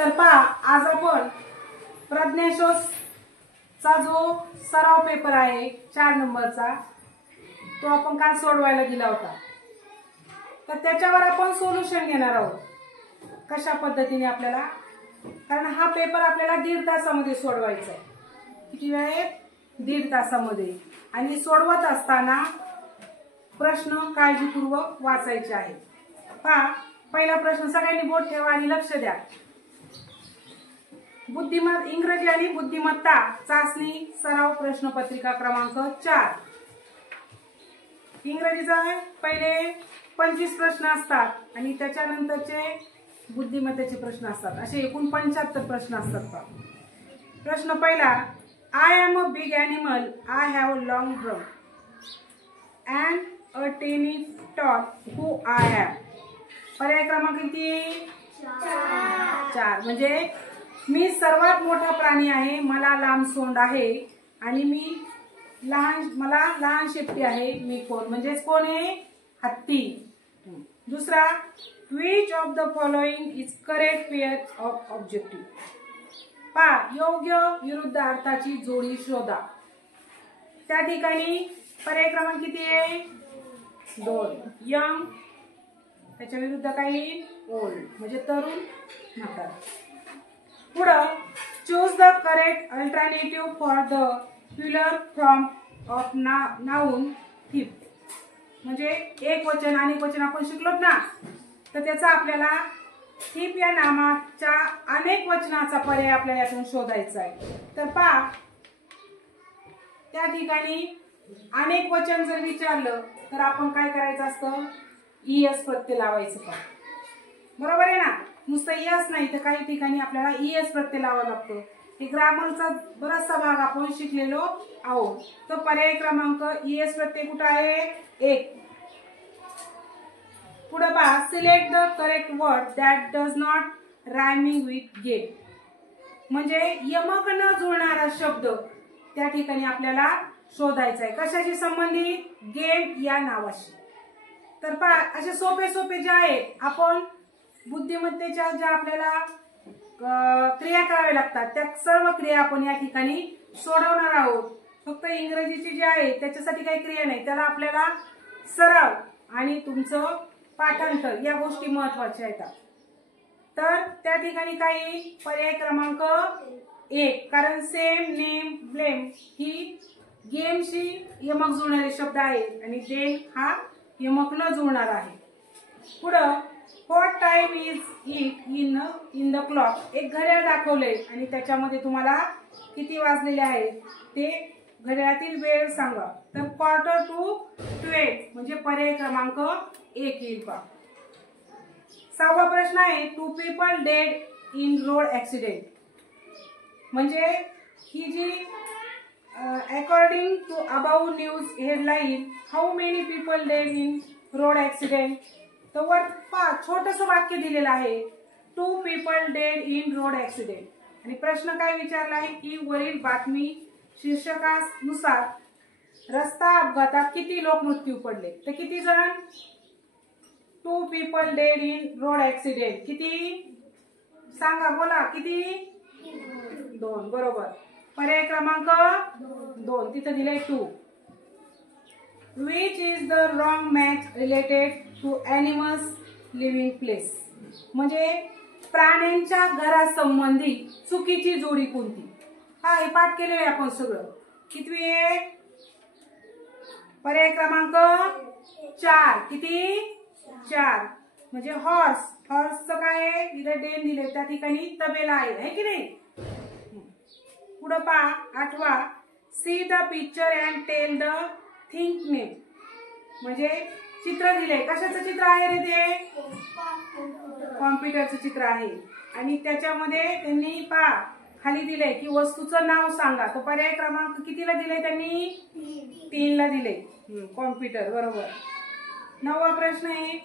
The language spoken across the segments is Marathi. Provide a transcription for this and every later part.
तर पहा, आज आपण प्रज्ञाशोधचा जो सराव पेपर आहे 4 नंबरचा तो आपण काल सोडवायला दिला होता. तर त्याच्यावर आपण सोल्युशन घेणार आहोत. कशा पद्धतीने आपल्याला, कारण हा पेपर आपल्याला 1.5 तासामध्ये सोडवायचा आहे. किती वेळ आहे? 1.5 तासामध्ये. आणि सोडवत असताना प्रश्न काळजीपूर्वक वाचायचे आहे. पहा, पहिला प्रश्न सगळ्यांनी बोट ठेवा आणि लक्ष द्या. इंग्रजी आणि बुद्धिमत्ता चाचणी सराव प्रश्नपत्रिका क्रमांक 4. इंग्रजीचा पहिले 25 प्रश्न असतात आणि त्याच्यानंतरचे बुद्धिमत्तेचे प्रश्न असतात. असे एकूण 75 प्रश्न असतात. प्रश्न पहिला, I am a big animal, I have a long trunk and a tiny tail, who I am. पर्याय क्रमांक किती? 4. म्हणजे मी सर्वात मोठा प्राणी आहे, मला लांब सोंड आहे आणि मला लहान शेपटी आहे. मी कोण? म्हणजे कोण आहे? हत्ती. दुसरा, which of the following is correct pair of objective. पहा, योग्य विरुद्ध अर्थाची जोडी शोधा. त्या ठिकाणी पर्याय क्रमांक किती आहे? 2. यंग, त्याच्या विरुद्ध काही ओल्ड, म्हणजे तरुण म्हातारा. पुढं, choose the correct alternative for the plural form of noun thief. म्हणजे एक वचन अनेक वचन आपण शिकलो ना, तर त्याचा आपल्याला थिप या नामाच्या अनेक वचनाचा पर्याय आपल्याला यातून शोधायचा आहे. तर पहा, त्या ठिकाणी अनेक वचन जर विचारलं तर आपण काय करायचं असतं? ईएस प्रत्यय लावायचं. का बरोबर आहे ना? नुसतं ईएस नाही तर काही ठिकाणी आपल्याला ईएस प्रत्यय लावावा लागतो. हे ग्रामरचा बराचसा भाग आपण शिकलेलो आहोत. तर पर्याय क्रमांक ईएस प्रत्यय कुठं आहे? 1. पुढे पहा, select the correct word that does not rhyming with game. म्हणजे यमक न जुळणारा शब्द त्या ठिकाणी आपल्याला शोधायचा आहे. कशाशी संबंधित? गेम या नावाशी. तर पहा, असे सोपे जे आहेत, आपण बुद्धिमत्तेच्या ज्या आपल्याला क्रिया कराव्या लागतात त्या सर्व क्रिया आपण या ठिकाणी सोडवणार आहोत. फक्त इंग्रजीची जी आहे त्याच्यासाठी काही क्रिया नाही, त्याला आपल्याला सराव आणि तुमचं पाठांतर या गोष्टी महत्वाच्या आहेत. तर त्या ठिकाणी काही पर्याय क्रमांक 1, कारण सेम, नेम, ब्लेम ही गेमशी यमक जुळणारे शब्द आहेत आणि गेम हा यमक न जुळणार आहे. पुढं, what time is it in the clock. एक घड्याळ दाखवले आणि त्याच्यामध्ये तुम्हाला किती वाजलेले आहेत ते घड्याळातील वेळ सांगा. तर 1:45 म्हणजे पर्याय क्रमांक 1 येईल. पहा, 6वा प्रश्न आहे, 2 people dead in road accident. म्हणजे ही जी according to above news headline, how many people dead in road accident. तर वर पहा, छोटस वाक्य दिलेलं आहे, 2 people dead in road accident. आणि प्रश्न काय विचारला आहे की वरील बातमी शीर्षकानुसार रस्ता अपघातात किती लोक मृत्यू पडले. तर किती जण? 2 people dead in road accident. किती सांगा, बोला किती? 2. बरोबर. पर्याय क्रमांक 2 तिथे दिले 2. Which is the wrong match related to animals living place. म्हणजे प्राण्यांच्या घरासंबंधी चुकीची जोडी कोणती? हा, हे पाठ केलेलं आहे आपण सगळं. कितवी आहे? पर्याय क्रमांक 4. किती? 4. म्हणजे हॉर्सचं काय आहे? इथं डेन दिले, त्या ठिकाणी तबेला आहे की नाही? पुढे पहा, 8वा, see the picture and tell the think name. म्हणजे चित्र दिले. कशाचं चित्र आहे रे ते? कॉम्प्युटरचं चित्र आहे. आणि त्याच्यामध्ये त्यांनी पहा खाली दिले की वस्तूचं नाव सांगा. तो पर्याय क्रमांक कितीला दिले त्यांनी? 3 ला दिले. कॉम्प्युटर. बरोबर. 9वा प्रश्न आहे,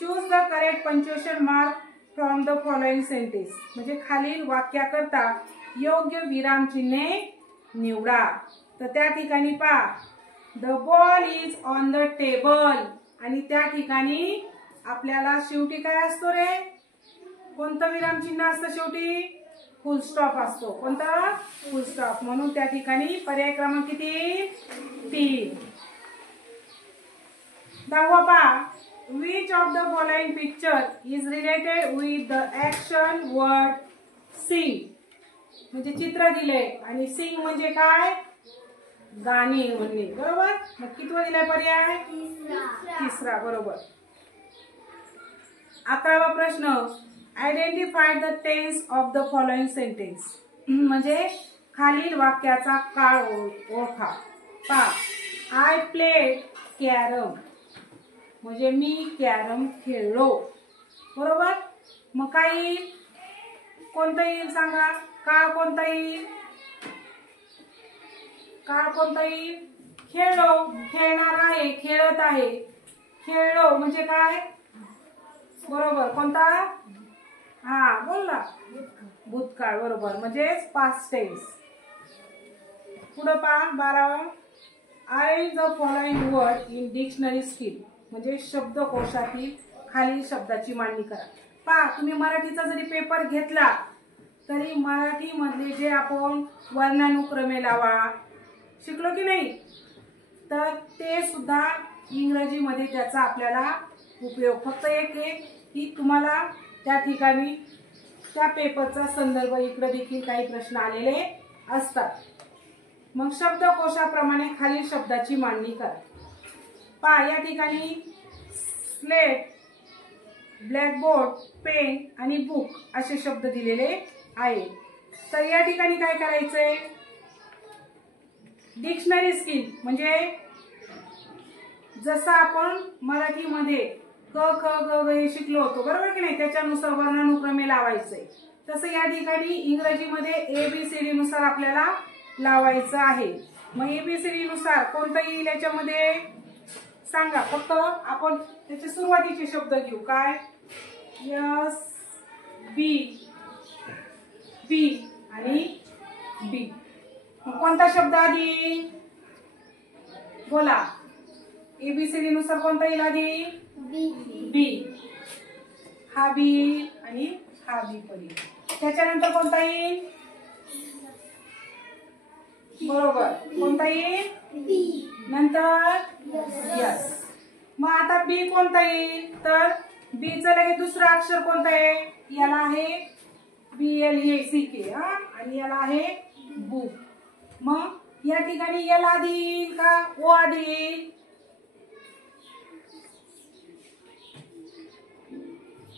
choose the correct punctuation mark from the following sentence. म्हणजे खालील वाक्याकरता योग्य विराम चिन्हे निवडा. तर त्या ठिकाणी पहा, the ball is on the table. आणि त्या ठिकाणी आपल्याला शेवटी काय असतो रे? कोणतं विराम चिन्ह असतं शेवटी? फुल स्टॉप असतो. कोणता? फुल स्टॉप. म्हणून त्या ठिकाणी पर्याय क्रमांक किती? 3. 10वा पहा. Which of the following picture is related with the action word sing? म्हणजे चित्र दिले आणि सिंग म्हणजे काय? गाणे म्हणणे. बरोबर. मग कितवा दिलाय पर्याय? तिसरा. बरोबर. 11वा प्रश्न. Identify the tense of the following sentence. म्हणजे खालील वाक्याचा काळ ओळखा. पहा. आय प्लेड कॅरम म्हणजे मी कॅरम खेळलो. बरोबर. मग काय येईल? कोणता येईल सांगा? काळ कोणता येईल? काळ कोणता येईल? खेळलो. खेळणार आहे, खेळत आहे. खेळलो म्हणजे काय? बरोबर. कोणता? हा बोल ना. भूतकाळ. बरोबर. म्हणजे पास्ट टेन्स. पुढे पहा. 12वा. I the following word in dictionary skill म्हणजे शब्दकोशातील खालील शब्दाची मांडणी करा. पहा. तुम्ही मराठीचा जरी पेपर घेतला तरी मराठी मधले जे आपण वर्णानुक्रमे लावा शिकलो की नाही, तर ते सुद्धा इंग्रजीमध्ये त्याचा आपल्याला उपयोग. फक्त एक की तुम्हाला त्या ठिकाणी त्या पेपरचा संदर्भ इकडे देखील काही प्रश्न आलेले असतात. मग शब्दकोशाप्रमाणे खालील शब्दाची मांडणी करा. पहा. या ठिकाणी स्लेट, ब्लॅकबोर्ड, पेन आणि बुक असे शब्द दिलेले आहेत. तर या ठिकाणी काय करायचंय? डिक्शनरी स्किल म्हणजे जसं आपण मराठीमध्ये क ख ग हे शिकलो होतो. बरोबर की नाही? त्याच्यानुसार वर्णानुक्रमे लावायचंय. तसं या ठिकाणी इंग्रजीमध्ये ABCD नुसार आपल्याला लावायचं आहे. मग ABCD नुसार कोणतं येईल याच्यामध्ये सांगा. फक्त आपण त्याचे सुरुवातीचे शब्द घेऊ. काय? S, B, B आणि B. कोणता शब्द आधी? बोला. ABCD नुसार कोणता येईल आधी? बी. हा बी आणि हा बी पण येईल. त्याच्यानंतर कोणता येईल? बरोबर. कोणता येईल? नंतर यस. मग आता बी कोणता येईल? तर बीचं लगेच दुसरं अक्षर कोणतं आहे? याला आहे BLACK आणि याला आहे बुक. मग या ठिकाणी एल आधी येईल का ओ आधी येईल?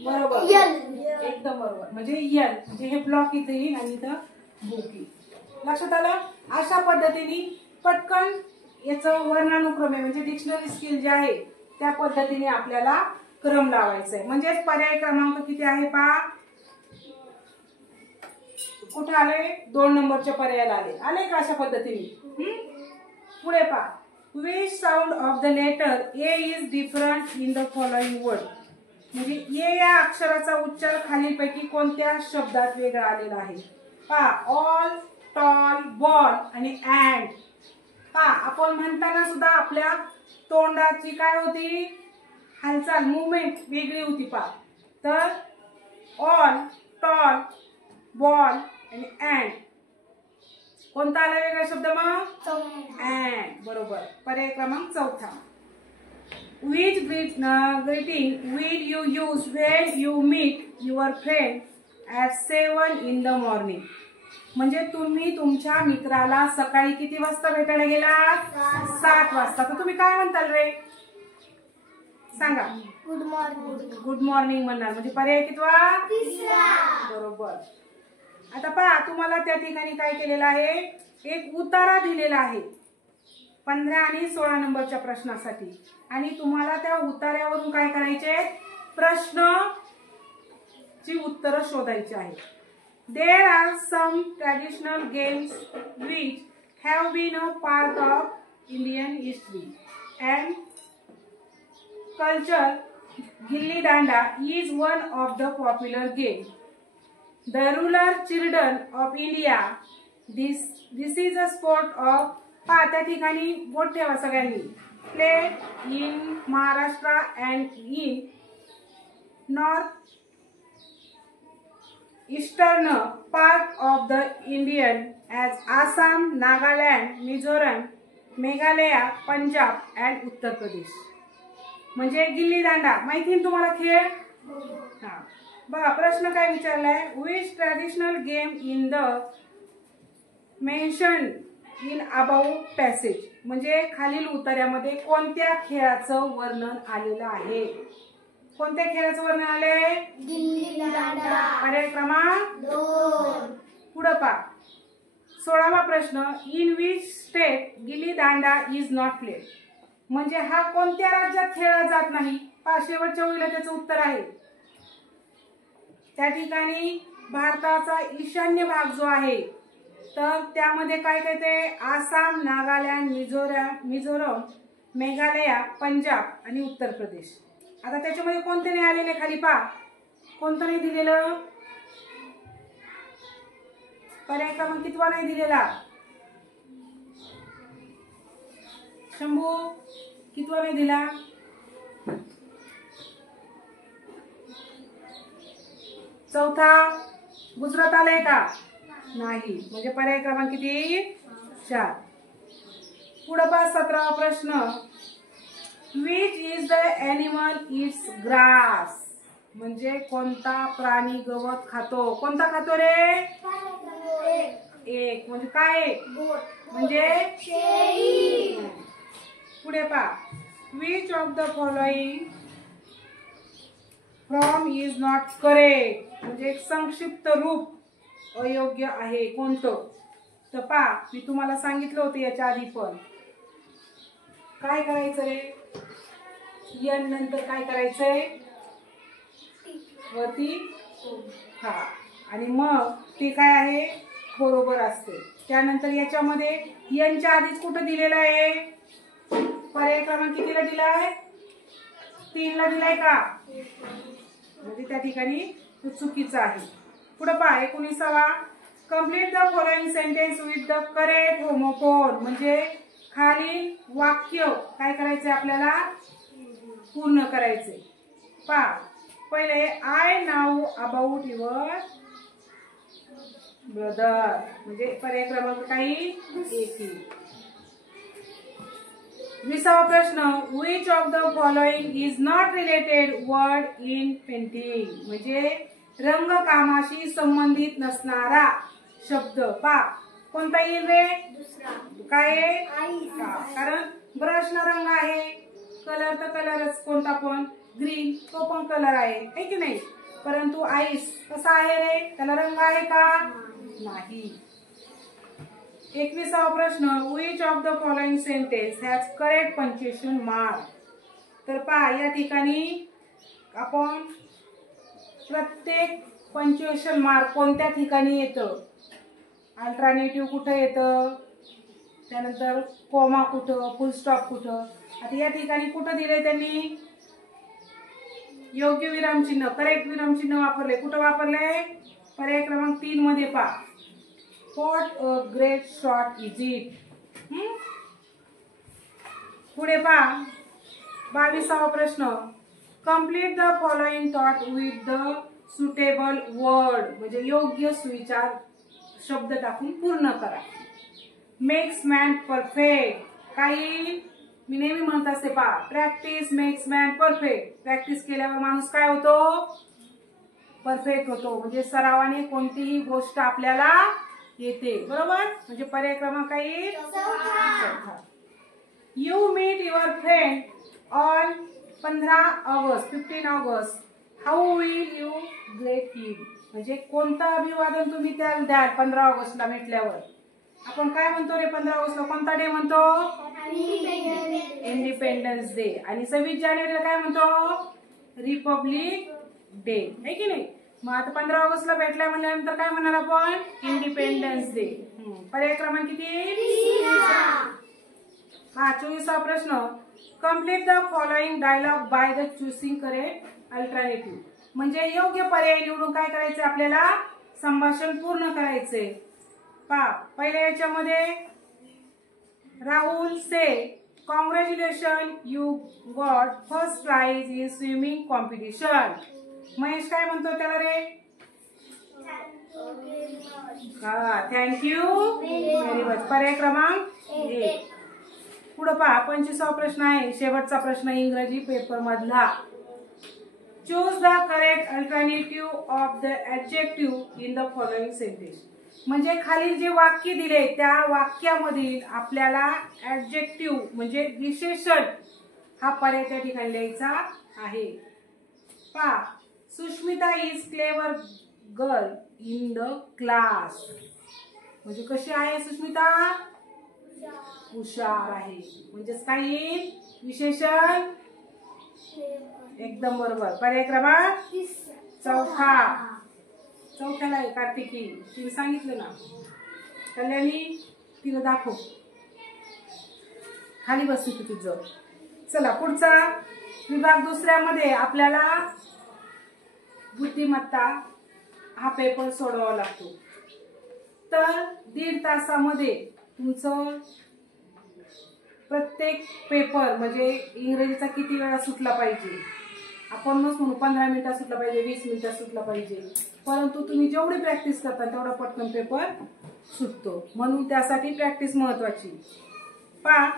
बरोबर. एकदम बरोबर. म्हणजे यल म्हणजे हे ब्लॉक इथे येईल आणि इथं बुक येईल. लक्षात आलं? अशा पद्धतीने पटकन याचं वर्णानुक्रमे म्हणजे डिक्शनरी स्किल जे आहे त्या पद्धतीने आपल्याला क्रम लावायचा आहे. म्हणजेच पर्याय क्रमांक किती आहे पहा. कुठे आले? 2 नंबरच्या पर्यायाला आले का अशा पद्धतीने? पुढे पहा. Which sound of the letter A is different in the following word. म्हणजे ए या अक्षराचा उच्चार खालीलपैकी कोणत्या शब्दात वेगळा आलेला आहे? पहा. ऑल, टॉल, बॉल आणि अँड. पहा. आपण म्हणताना सुद्धा आपल्या तोंडाची काय होती? हालचाल, मुवमेंट वेगळी होती. पहा. तर ऑल, टॉल, बॉल आणि अँड कोणता आला वेगळा शब्द? मग अँड. बरोबर. पर्याय क्रमांक 4. Which greeting will you use when you meet your friend at 7 in the morning? म्हणजे तुम्ही तुमच्या मित्राला सकाळी किती वाजता भेटायला गेलात? 7 वाजता. तर तुम्ही काय म्हणताल रे? सांगा. Good morning. गुड मॉर्निंग म्हणणार. म्हणजे पर्याय कितवा? तिसरा. बरोबर. आता पहा. तुम्हाला त्या ठिकाणी काय केलेलं आहे? एक उतारा दिलेला आहे 15 आणि 16 नंबरच्या प्रश्नासाठी आणि तुम्हाला त्या उतार्यावरून काय करायचे? प्रश्न ची उत्तरं शोधायची आहेत. There are some traditional games which have been a part of Indian history and culture. Gilli Danda is one of the popular games. The rural children of India. This is a sport of. पहा. त्या ठिकाणी बोट ठेवा सगळ्यांनी. Played in Maharashtra and in North eastern part of the Indian as Assam, Nagaland, Mizoram, Meghalaya, Punjab and Uttar Pradesh. म्हणजे गिल्ली दांडा माहिती ना तुम्हाला खेळ. हा बघा प्रश्न काय विचारलाय. Which traditional game in the mention in about passage. म्हणजे खालील उतार्यामध्ये कोणत्या खेळाचं वर्णन आलेलं आहे. कोणत्या खेळाचं वर्णन आले. गिल्ली दांडा. पर्याय क्रमांक 2. पुढे पहा. 16वा प्रश्न. इन विच स्टेट गिल्ली दांडा इज नॉट प्लेड. म्हणजे हा कोणत्या राज्यात खेळला जात नाही. पहा शेवटच्या ओळीला त्याचं उत्तर आहे. त्या ठिकाणी भारताचा ईशान्य भाग जो आहे तर त्यामध्ये काय काय ते आसाम, नागालँड, मिझोरम, मेघालय, पंजाब आणि उत्तर प्रदेश. आता त्याच्यामध्ये कोणते नाही आलेले खाली पहा. कोणतं नाही दिलेलं. पर्याय क्रमांक कितवा नाही दिलेला. शंभू कितवा नाही दिला. चौथा. गुजरात आलाय का नाही. म्हणजे पर्याय क्रमांक किती 4. पुढे पहा 17वा प्रश्न. Which is the animal it's grass. म्हणजे कोणता प्राणी गवत खातो. कोणता खातो रे. एक. म्हणजे काय म्हणजे शेळी. पुढे पहा. Which of the following from is not correct. म्हणजे एक संक्षिप्त रूप अयोग्य आहे. कोणतं. तर पहा मी तुम्हाला सांगितलं होतं याच्या आधी पण. काय करायचं रे. यन नंतर काय करायचंय वरती हा आणि मग ते काय आहे बरोबर असते. त्यानंतर याच्यामध्ये यनच्या आधीच कुठं दिलेलं आहे. पर्याय क्रमांक कितीला दिलाय 3 ला दिलाय का. म्हणजे त्या ठिकाणी तो चुकीचा आहे. पुढे पहा 19वा. Complete the following sentence with the correct homophone. म्हणजे खाली वाक्य काय करायचंय आपल्याला पूर्ण करायचे. पहा पहिले I now about your brother. म्हणजे पर्याय क्रमांक काही 1. 20वा प्रश्न. Which of the following is not related word in painting. म्हणजे रंगकामाशी संबंधित नसणारा शब्द. पहा कोणता येईल रे. काय कारण ब्रशला रंग आहे. कलर तर कलरच कोणता पण. ग्रीन तो पण कलर आहे की नाही. परंतु आईस कसा आहे रे. त्याला रंग आहे का नाही. 21वा प्रश्न. Which of the following sentence has correct punctuation mark. तर पहा या ठिकाणी आपण प्रत्येक पंक्च्युएशन मार्क कोणत्या ठिकाणी येतं. अल्टरनेटिव्ह कुठं येतं. त्यानंतर कोमा कुठं. फुल स्टॉप कुठं. आता या ठिकाणी कुठं दिलंय त्यांनी योग्य विरामचिन्ह करेक्ट विरामचिन्ह वापरले. कुठं वापरले पर्याय क्रमांक 3 मध्ये पहा. What a great shot is it. पुढे पहा 22वा प्रश्न. Complete the following thought with the suitable word. म्हणजे योग्य सुविचार शब्द टाकून पूर्ण करा. Makes man perfect. काही मी नेहमी म्हणत असते पहा practice makes man perfect. Practice केल्यावर माणूस काय होतो परफेक्ट होतो. म्हणजे सरावाने कोणतीही गोष्ट आपल्याला येते. बरोबर. म्हणजे पर्याय क्रमांक काही 4. You meet your friend on 15 August. How will you great him. म्हणजे कोणतं अभिवादन तुम्ही त्याला द्याल 15 ऑगस्टला भेटल्यावर. आपण काय म्हणतो रे 15 ऑगस्टला कोणता डे म्हणतो इंडिपेंडन्स डे. आणि 26 जानेवारीला काय म्हणतो रिपब्लिक डे आहे की नाही. मग आता 15 ऑगस्टला भेटल्या म्हणल्यानंतर काय म्हणणार आपण इंडिपेंडन्स डे. पर्याय क्रमांक किती 24वा प्रश्न. Complete the following dialogue by the choosing correct alternative. म्हणजे योग्य पर्याय निवडून काय करायचे आपल्याला संभाषण पूर्ण करायचे. पहा पहिल्या याच्यामध्ये Rahul say congratulation you got first prize in swimming competition. Mahesh काय म्हणतो त्याला रे हा, थँक्यू व्हेरी मच. पर्याय क्रमांक 1. पुढे पहा, 25वा प्रश्न आहे, शेवटचा प्रश्न इंग्रजी पेपर मधला. Choose the correct alternative of the adjective in the following sentence. म्हणजे खाली जे वाक्य दिले त्या वाक्यामधील आपल्याला ऍडजेक्टिव्ह म्हणजे विशेषण हा पर्याय त्या ठिकाणी लिहायचा आहे. पहा, Sushmita is clever girl in the class. म्हणजे कशी आहे सुष्मिता? हुशार आहे. म्हणजेच काय येईल? विशेषण. एकदम बरोबर. पर्याय क्रमांक 4. चौथ्याला आहे कार्तिकी. तिने सांगितलं ना कल्याणी, तिला दाखव. खाली बसली तू तुझं. चला पुढचा विभाग 2मध्ये आपल्याला बुद्धिमत्ता हा पेपर सोडवावा लागतो. तर 1.5 तासामध्ये तुमचं प्रत्येक पेपर म्हणजे इंग्रजीचा किती वेळा सुटला पाहिजे, आपण म्हणू 15 मिनिटात सुटला पाहिजे, 20 मिनिटात सुटला पाहिजे, परंतु तुम्ही जेवढी प्रॅक्टिस करता तेवढा पटकन पेपर सुटतो. म्हणून त्यासाठी प्रॅक्टिस महत्वाची. पहा,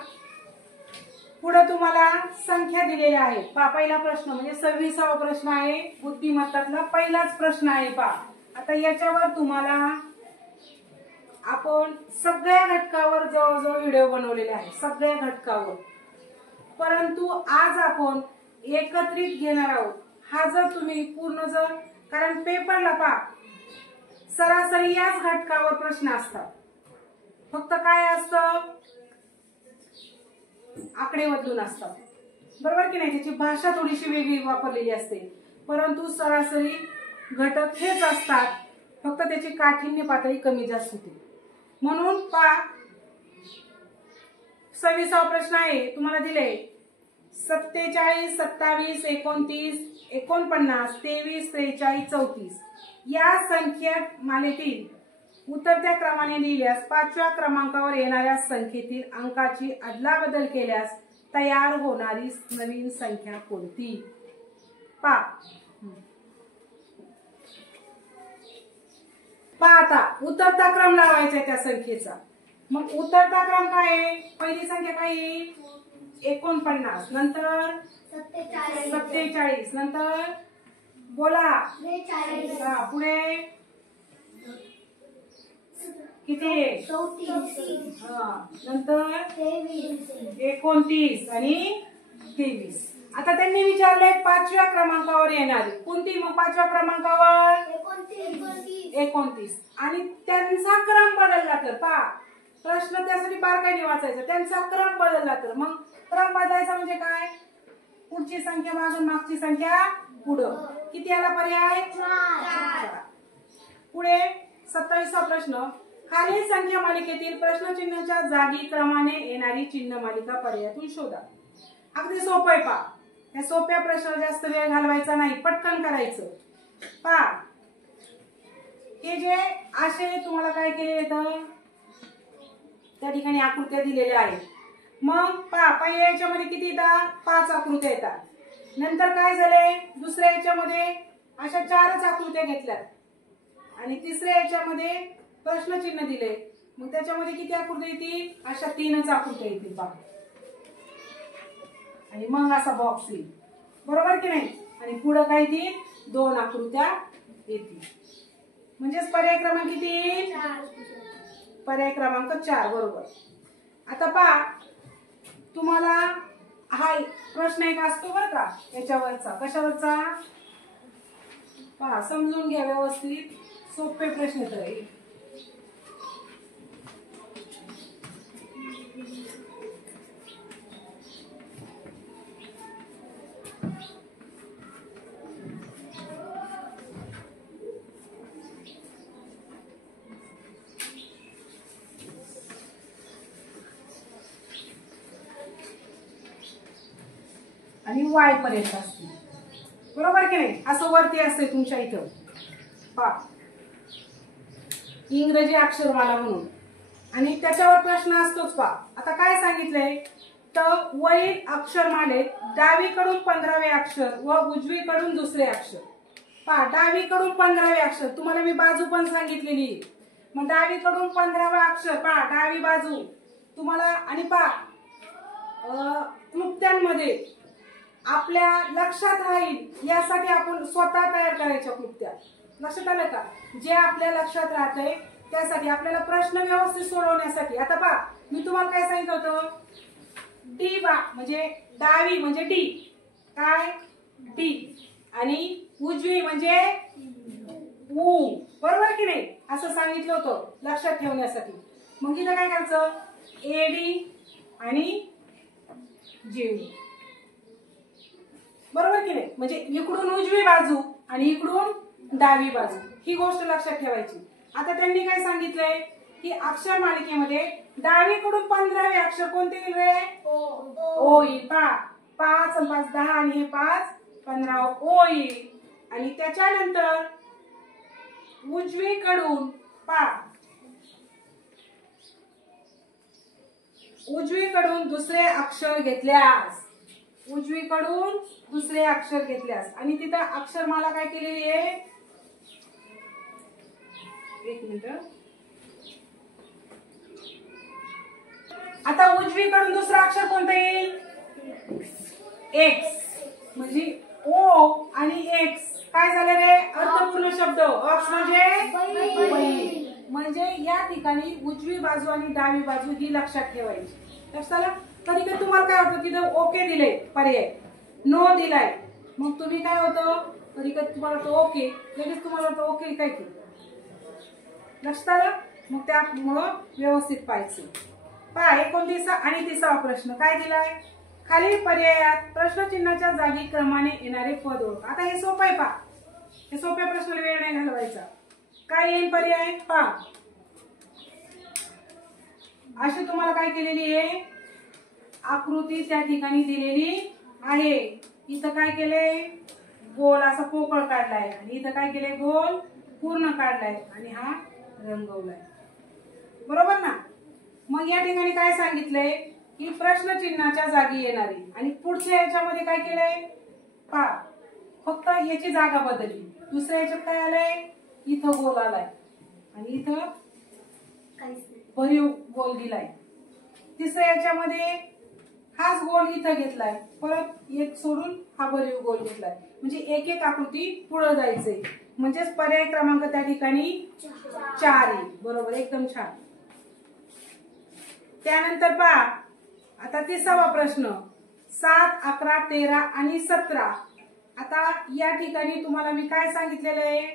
पुढे तुम्हाला संख्या दिलेल्या आहेत. पहा, पहिला प्रश्न म्हणजे 26वा प्रश्न आहे, बुद्धिमत्तातला पहिलाच प्रश्न आहे. पहा, आता याच्यावर तुम्हाला आपण सगळ्या घटकावर जवळजवळ व्हिडिओ बनवलेले आहे, सगळ्या घटकावर. परंतु आज आपण एकत्रित घेणार आहोत. हा जर तुम्ही पूर्ण जर, कारण पेपरला पहा सरासरी याच घटकावर प्रश्न असतात. फक्त काय असतं, आकडे बदलून असतात, बरोबर की नाही? त्याची भाषा थोडीशी वेगळी वापरलेली असते, परंतु सरासरी घटक हेच असतात, फक्त त्याची काठिण्य पातळी कमी जास्त होते. म्हणून पहा, 26वा प्रश्न आहे, तुम्हाला दिले 47, 27, 29, 49, 23, 43, 34 या संख्या मालेतील उतरत्या क्रमाने लिहिल्यास 5व्या क्रमांकावर येणाऱ्या संख्येतील अंकाची अदलाबदल केल्यास तयार होणारी नवीन संख्या कोणती? पहा आता उतरता क्रम लावायचा त्या संख्येचा. मग उतरता क्रम काय आहे? पहिली संख्या काय येईल? 49, नंतर 47, नंतर बोला पुढे किती? 34, नंतर 29 आणि 23. आता त्यांनी विचारले 5व्या क्रमांकावर येणारी कोणती? मग 5व्या क्रमांकावर 29 आणि त्यांचा क्रम बदलला तर पहा, प्रश्न त्यासाठी बारकाईने वाचायचा. त्यांचा क्रम बदलला तर मग क्रम बदलायचा म्हणजे काय? पुढची संख्या मागून मागची संख्या पुढं. किती याला पर्याय? 4. पुढे 27वा प्रश्न, खालील संख्या मालिकेतील प्रश्नचिन्हाच्या जागी क्रमाने येणारी चिन्ह मालिका पर्यायातून शोधा. अगदी सोपं आहे. पहा, या सोप्या प्रश्नाला जास्त वेळ घालवायचा नाही, पटकन करायचं. पहा, हे जे असे तुम्हाला काय केले येतं, त्या ठिकाणी आकृत्या दिलेल्या आहेत. मग पहा, पहिल्या याच्यामध्ये किती येतात? 5 आकृत्या येतात. नंतर काय झाले, दुसऱ्या याच्यामध्ये अशा 4च आकृत्या घेतल्यात आणि तिसऱ्या याच्यामध्ये प्रश्नचिन्ह दिले. मग त्याच्यामध्ये किती आकृत्या येतील? अशा 3च आकृत्या येतील. पहा, आणि मग असा बॉक्स येईल, बरोबर की नाही? आणि पुढे काय येतील? 2 आकृत्या येतील. म्हणजेच पर्याय क्रमांक किती येईल? पर्याय क्रमांक 4 बरोबर. आता पहा, तुम्हाला हा प्रश्न एक असतो बरं का, याच्यावरचा. कशावरचा? पहा, समजून घ्या व्यवस्थित, सोपे प्रश्न तर आहे. आणि वाय पर्यंत असते, बरोबर की नाही? असं वरती असते तुमच्या इथं. पहा, इंग्रजी अक्षरमाला म्हणून, आणि त्याच्यावर प्रश्न असतोच. पहा, आता काय सांगितलंय तर वरील अक्षरमालेत डावीकडून 15वे अक्षर व उजवीकडून दुसरे अक्षर. पहा डावीकडून 15वे अक्षर, तुम्हाला मी बाजू पण सांगितलेली, मग डावीकडून 15वा अक्षर पहा, डावी बाजू तुम्हाला. आणि पहा क्लुप्त्यांमध्ये आपल्या लक्षात राहील यासाठी आपण स्वतः तयार करायच्या क्लुप्त्या. लक्षात आलं का? जे आपल्या लक्षात राहतंय त्यासाठी आपल्याला प्रश्न व्यवस्थित सोडवण्यासाठी. आता पहा मी तुम्हाला काय सांगितलं होतं, डी बा म्हणजे डावी म्हणजे डी, काय डी, आणि उजवी म्हणजे ऊ, बरोबर की नाही, असं सांगितलं होतं लक्षात ठेवण्यासाठी. मग इथं काय करायचं, एडी आणि जीव, बरोबर की नाही, म्हणजे इकडून उजवी बाजू आणि इकडून डावी बाजू, ही गोष्ट लक्षात ठेवायची. आता त्यांनी काय सांगितलंय की अक्षर मालिकेमध्ये डावीकडून 15वे अक्षर कोणते येईल रे? ओ येईल. पहा 5 आणि 5 10 आणि हे 5 15 ओ येईल. आणि त्याच्यानंतर उजवीकडून पहा, उजवीकडून दुसरे अक्षर घेतल्यास, उजवीकडून दुसरे अक्षर घेतल्यास आणि तिथं अक्षर मला काय केलेली आहे, एक मिनिट. आता उजवीकडून दुसरं अक्षर कोणतं येईल? एक्स, म्हणजे ओ आणि एक्स काय झालं रे? अर्थपूर्ण शब्द. अक्ष म्हणजे बैल. म्हणजे या ठिकाणी उजवी बाजू आणि डावी बाजू ही लक्षात ठेवायची. लक्षात. कधी कधी तुम्हाला काय होतं, तिथं ओके दिले पर्याय, नो दिलाय, मग तुम्ही काय होतं, कधी कधी तुम्हाला तो ओके, लगेच तुम्हाला तो ओके काय केलं, लक्षात आलं. मग त्यामुळं व्यवस्थित पाहायचं. पहा 29 आणि 30वा प्रश्न काय दिलाय, खालील पर्यायात प्रश्नचिन्हाच्या जागी क्रमाने येणारे पद ओळख. आता हे सोपं आहे. पहा हे सोप्या प्रश्नाला वेळ नाही घालवायचा. काय येईल पर्याय, पहा अशी तुम्हाला काय केलेली आहे आकृती त्या ठिकाणी दिलेली आहे. इथं काय केलंय, गोल असा पोकळ काढलाय आणि इथं काय केलंय, गोल पूर्ण काढलाय आणि हा रंगवलाय, बरोबर ना. मग या ठिकाणी काय सांगितलंय की प्रश्नचिन्हाच्या जागी येणारी, आणि पुढच्या याच्यामध्ये काय केलंय पहा, फक्त याची जागा बदलली. दुसऱ्या याच्यात काय आलंय, इथं गोल आलाय आणि इथं भरीव गोल दिलाय. तिसऱ्या याच्यामध्ये हाच गोल इथं घेतलाय, परत एक सोडून हा भरीव गोल घेतलाय, म्हणजे एक एक आकृती पुढे जायचंय. म्हणजेच पर्याय क्रमांक त्या ठिकाणी 4 आहे, बरोबर, एकदम छान. त्यानंतर पहा आता 30वा प्रश्न, 7 11 13 आणि 17. आता या ठिकाणी तुम्हाला मी काय सांगितलेलं आहे,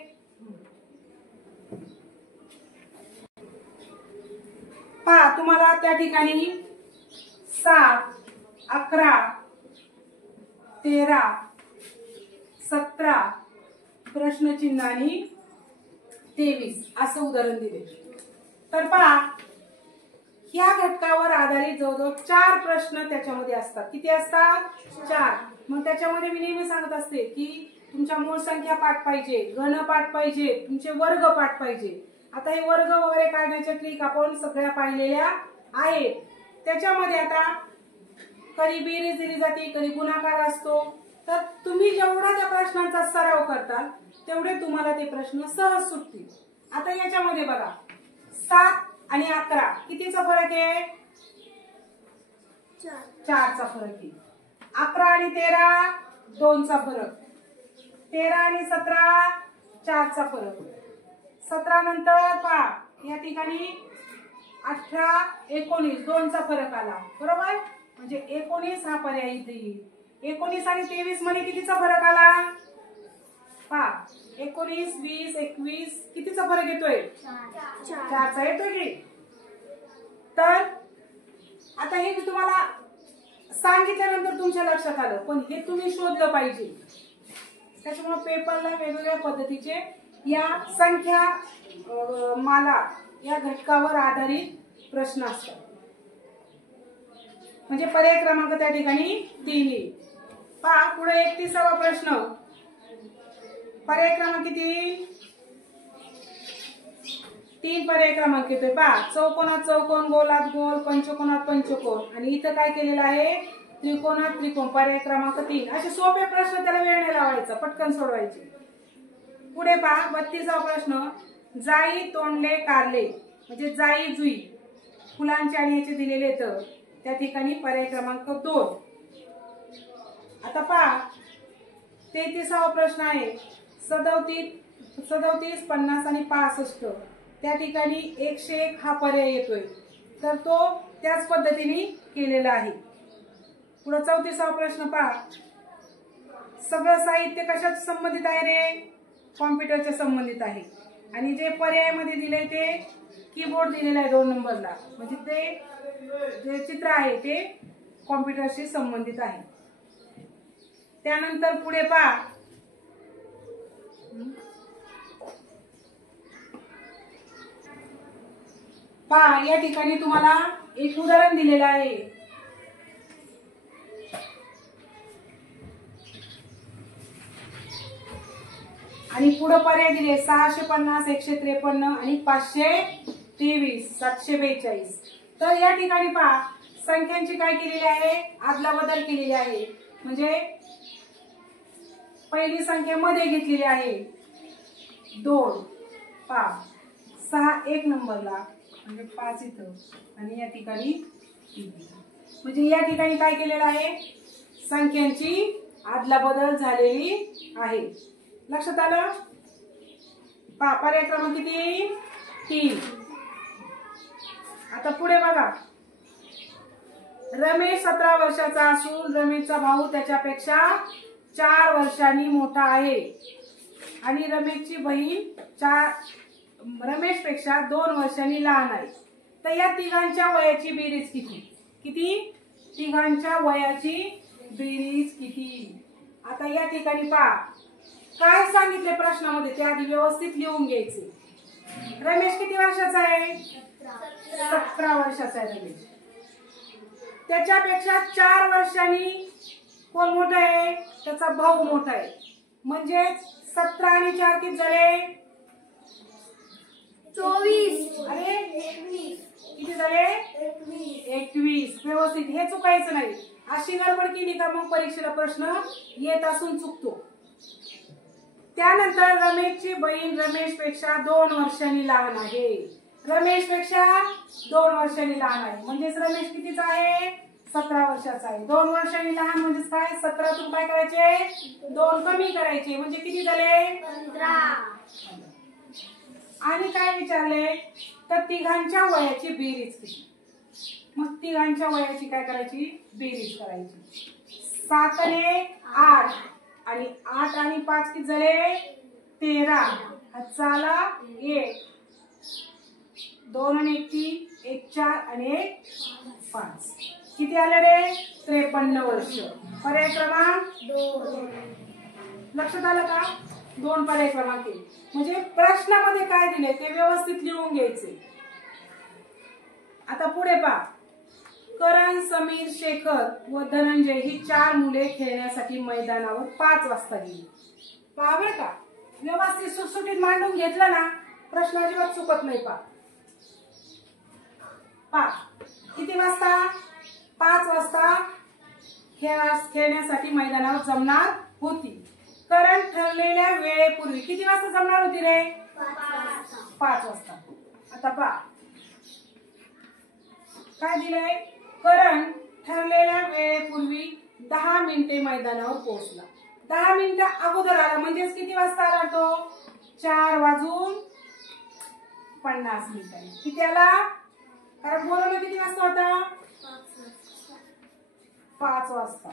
पहा तुम्हाला त्या ठिकाणी 7 11 13 17 प्रश्नचिन्ह आणि 23 असं उदाहरण दिले. तर पहा या घटकावर आधारित जवळजवळ 4 प्रश्न त्याच्यामध्ये असतात. किती असतात? 4. मग त्याच्यामध्ये मी नेहमी सांगत असते की तुमच्या मूळ संख्या पाठ पाहिजे, घन पाठ पाहिजे, तुमचे वर्ग पाठ पाहिजे. आता हे वर्ग वगैरे काढण्याच्या ट्रिक आपण सगळ्या पाहिलेल्या आहेत. त्याच्यामध्ये आता कधी बेरीज दिली जाते, कधी गुणाकार असतो. तर तुम्ही जेवढा त्या प्रश्नांचा सराव करताल तेवढे तुम्हाला ते प्रश्न सहज सुटतील. आता याच्यामध्ये बघा 7 आणि 11 कितीचा फरक आहे? 4चा फरक आहे. 11 आणि 13 2चा फरक. 13 आणि 17 4चा फरक. 17 नंतर पहा या ठिकाणी 18 19 2चा फरक आला, बरोबर. म्हणजे 19 हा पर्याय येईल. 19 आणि 23 मध्ये कितीचा फरक आला? पहा 19 20 21 कितीचा फरक येतोय? 4चा येतोय की. तर आता हे मी तुम्हाला सांगितल्यानंतर तुमच्या लक्षात आलं, पण हे तुम्ही शोधलं पाहिजे. त्याच्यामुळे पेपरला वेगवेगळ्या पद्धतीचे या संख्या माला या घटकावर आधारित प्रश्न असतात. म्हणजे पर्याय क्रमांक त्या ठिकाणी 3 येईल. पहा पुढे 31वा प्रश्न, पर्याय क्रमांक किती? 3 पर्याय क्रमांक येतोय. पहा चौकोनात चौकोन, गोलात गोल, पंचकोनात पंचकोन, आणि इथं काय केलेलं आहे त्रिकोणात त्रिकोण. पर्याय क्रमांक 3. असे सोपे प्रश्न, त्याला वेळ नाही लावायचा, पटकन सोडवायचे. पुढे पहा 32वा प्रश्न. जाई तोंडले कारले म्हणजे जाई जुई फुलांचे आणि याचे दिलेले तर त्या ठिकाणी पर्याय क्रमांक 2. आता पहा 33वा प्रश्न आहे. 37, 50 आणि 65 त्या ठिकाणी 101 हा पर्याय येतोय तर तो त्याच पद्धतीने केलेला आहे. पुढे 34वा प्रश्न पहा. सगळं साहित्य कशात संबंधित आहे रे? कॉम्प्युटरच्या संबंधित आहे. आणि जे पर्यायामध्ये दिले ते कीबोर्ड दिलेला आहे 2 नंबरला म्हणजे ते जे चित्र आहे ते कॉम्प्युटरशी संबंधित आहे. त्यानंतर पुढे पहा या ठिकाणी तुम्हाला एक उदाहरण दिलेलं आहे. आणि पुढे पर्याय दिले 650, 153 आणि 523, 742. तर या ठिकाणी पहा संख्यांची काय केलेली आहे? आदला बदल केलेली आहे. म्हणजे पहिली संख्या मध्ये घेतलेली आहे 2, 5, 6 1 नंबरला म्हणजे 5 इथं आणि या ठिकाणी 3. म्हणजे या ठिकाणी काय केलेलं आहे? संख्यांची आदला बदल झालेली आहे. लक्षात आलं? पहा पर्याय क्रमांक किती? 3. आता पुढे बघा. रमेश 17 वर्षाचा असून रमेशचा भाऊ त्याच्यापेक्षा 4 वर्षांनी मोठा आहे आणि रमेशची बहीण रमेश पेक्षा 2 वर्षांनी लहान आहे. तर या तिघांच्या वयाची बेरीज किती? किती? तिघांच्या वयाची बेरीज किती? आता या ठिकाणी पहा काय सांगितले प्रश्नामध्ये ते आधी व्यवस्थित लिहून घ्यायचे. रमेश किती वर्षाचा आहे? 17 वर्षाचा आहे रमेश. त्याच्यापेक्षा 4 वर्षांनी कोण मोठा आहे? त्याचा भाऊ मोठा आहे. म्हणजे 17 आणि 4 किती झाले? 24. अरे किती झाले? 21. व्यवस्थित हे चुकायचं नाही. अशी गडबड केली का मग परीक्षेला प्रश्न येत असून चुकतो. त्यानंतर रमेशची बहीण रमेश पेक्षा 2 वर्षांनी लहान आहे. रमेश पेक्षा 2 वर्षांनी लहान आहे म्हणजेच रमेश कितीचा आहे? 17 वर्षाचा आहे. 2 वर्षांनी लहान म्हणजे काय? 17तून काय करायचे? 2 कमी करायचे म्हणजे किती झाले? 15. आणि काय विचारले तर तिघांच्या वयाची बेरीज किती? मग तिघांच्या वयाची काय करायची? बेरीज करायची. 7 आणि 8 आणि 8 आणि 5 किती झाले? 13. झाला 1, 2 आणि 1 3, 1 4 आणि 1 5. किती आले रे? 53 वर्ष. पर्याय क्रमांक 2. लक्षात आलं का? 2 पर्याय क्रमांक. म्हणजे प्रश्नामध्ये काय दिले ते व्यवस्थित लिहून घ्यायचे. आता पुढे पहा. करण, समीर, शेखर व धनंजय ही 4 मुले खेळण्यासाठी मैदानावर 5 वाजता गेली. पहा बरं का व्यवस्थित सुटसुटीत मांडून घेतलं ना प्रश्न अजिबात चुकत नाही. पहा किती वाजता? 5 वाजता खेळण्यासाठी मैदानावर जमणार होती. करण ठरलेल्या वेळेपूर्वी किती वाजता जमणार होती रे? 5 वाजता. आता पहा काय दिलंय? करण ठरलेल्या वेळेपूर्वी 10 मिनिटे मैदानावर पोहोचला. 10 मिनिटं अगोदर आला म्हणजेच किती वाजता आला तो? 4 वाजून 50 मिनिटांनी. किती आला? कारण बोलवलं किती वाजता होता? 5 वाजता.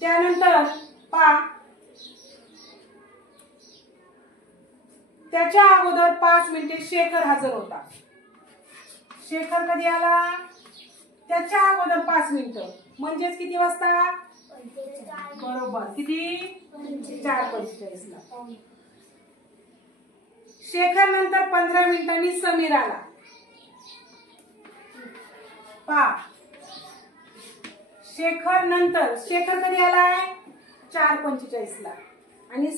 त्यानंतर पहा त्याच्या अगोदर 5 मिनिटे शेखर हजर होता. शेखर कधी आला? त्याच्या अगोदर 5 मिनिटं म्हणजेच किती वाजता? बरोबर किती? 4:45 ला. शेखर नंतर 15 मिनिटांनी समीर आला. पहा शेखर कधी आलाय? 4:45 ला. आणि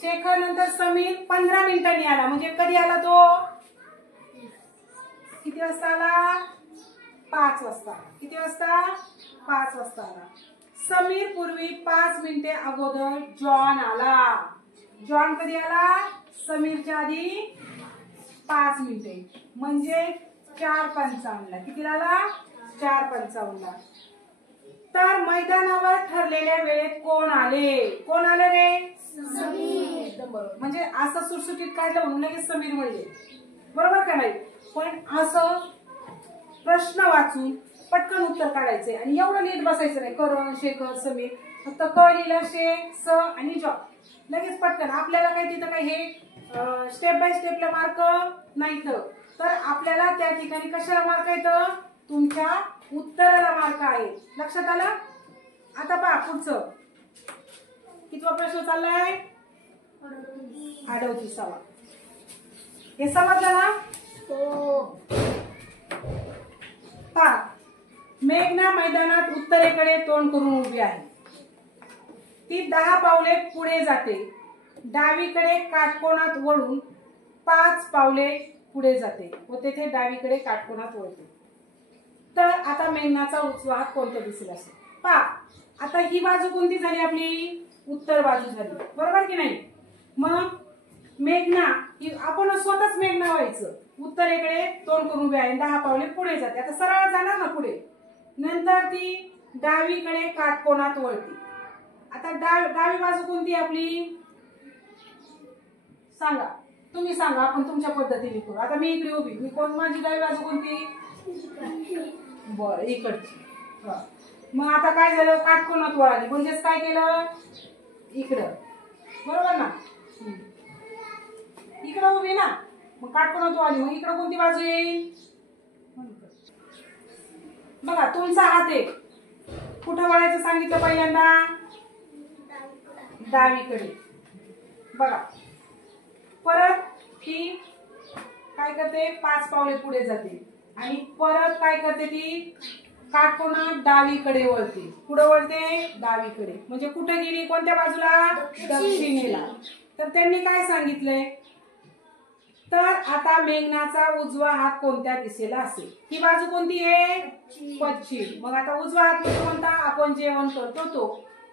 शेखर नंतर समीर 15 मिनिटांनी आला म्हणजे कधी आला तो? किती वाजता आला? 5 वाजता. किती वाजता? 5 वाजता आला. समीर पूर्वी 5 मिनिटे अगोदर जॉन आला. जॉन कधी आला? समीरच्या आधी 5 मिनिटे म्हणजे 4:55. किती आला? 4:55. तर मैदानावर ठरलेल्या वेळेत कोण आले? कोण आले रे? समीर. एकदम बरोबर. म्हणजे असं सुटसुटीत काढलं म्हणून लगेच समीर म्हणजे बरोबर का नाही? पण असं प्रश्न वाचून पटकन उत्तर काढायचे आणि एवढं लिहित बसायचं नाही. करण, शेखर, समीर. फक्त क लिहिलं, शे, स आणि जॉ. लगेच पटकन. आपल्याला काही तिथं काही हे स्टेप बाय स्टेपला मार्क नाही. तर आपल्याला त्या ठिकाणी कशाला मार्क येतं? तुमच्या उत्तराला मार्क आहे. लक्षात आलं? आता पहा पुढचं. कितवा प्रश्न चाललाय? 38वा. हे समजलं ना? हो. पहा, मेघना मैदानात उत्तरेकडे तोंड करून उभी आहे. ती 10 पावले पुढे जाते. डावीकडे काटकोनात वळून 5 पावले पुढे जाते व तेथे डावीकडे काटकोनात वळते. तर आता मेघनाचा उजवा हात कोणता दिसेल असेल? पहा, आता ही बाजू कोणती झाली? आपली उत्तर बाजू झाली. बरोबर की नाही? मग मेघना ही आपण स्वतःच मेघना व्हायचं. उत्तरेकडे तोंड करून उभी आहे, 10 पावले पुढे जाते. आता सरळ जाणार ना पुढे. नंतर ती डावीकडे काटकोनात वळते. आता डावी बाजू कोणती आपली? सांगा, तुम्ही सांगा. आपण तुमच्या पद्धतीने करू. आता मी इकडे उभी. मी कोण? माझी डावी बाजू कोणती? बरं, इकडची. मग आता काय झालं? काटकोनात वळाली म्हणजेच काय केलं? इकडं. बरोबर ना? इकडं उभी ना, मग काटकोनात वळाली. मग इकडं कोणती बाजू येईल? बघा, तुमचा हात आहे. कुठं वळायचं सांगितलं पहिल्यांदा? डावीकडे. बघा, परत ती काय करते? 5 पावले पुढे जाते आणि परत काय करते? ती काटकोनात डावीकडे वळते. कुठं वळते? डावीकडे. म्हणजे कुठे गेली? कोणत्या बाजूला? दक्षिणेला. तर त्यांनी काय सांगितलंय? तर आता मेघनाचा उजवा हात कोणत्या दिशेला असेल? ही बाजू कोणती आहे? पश्चिम. मग आता उजवा हात म्हणजे कोणता? आपण जेवण करतो तो.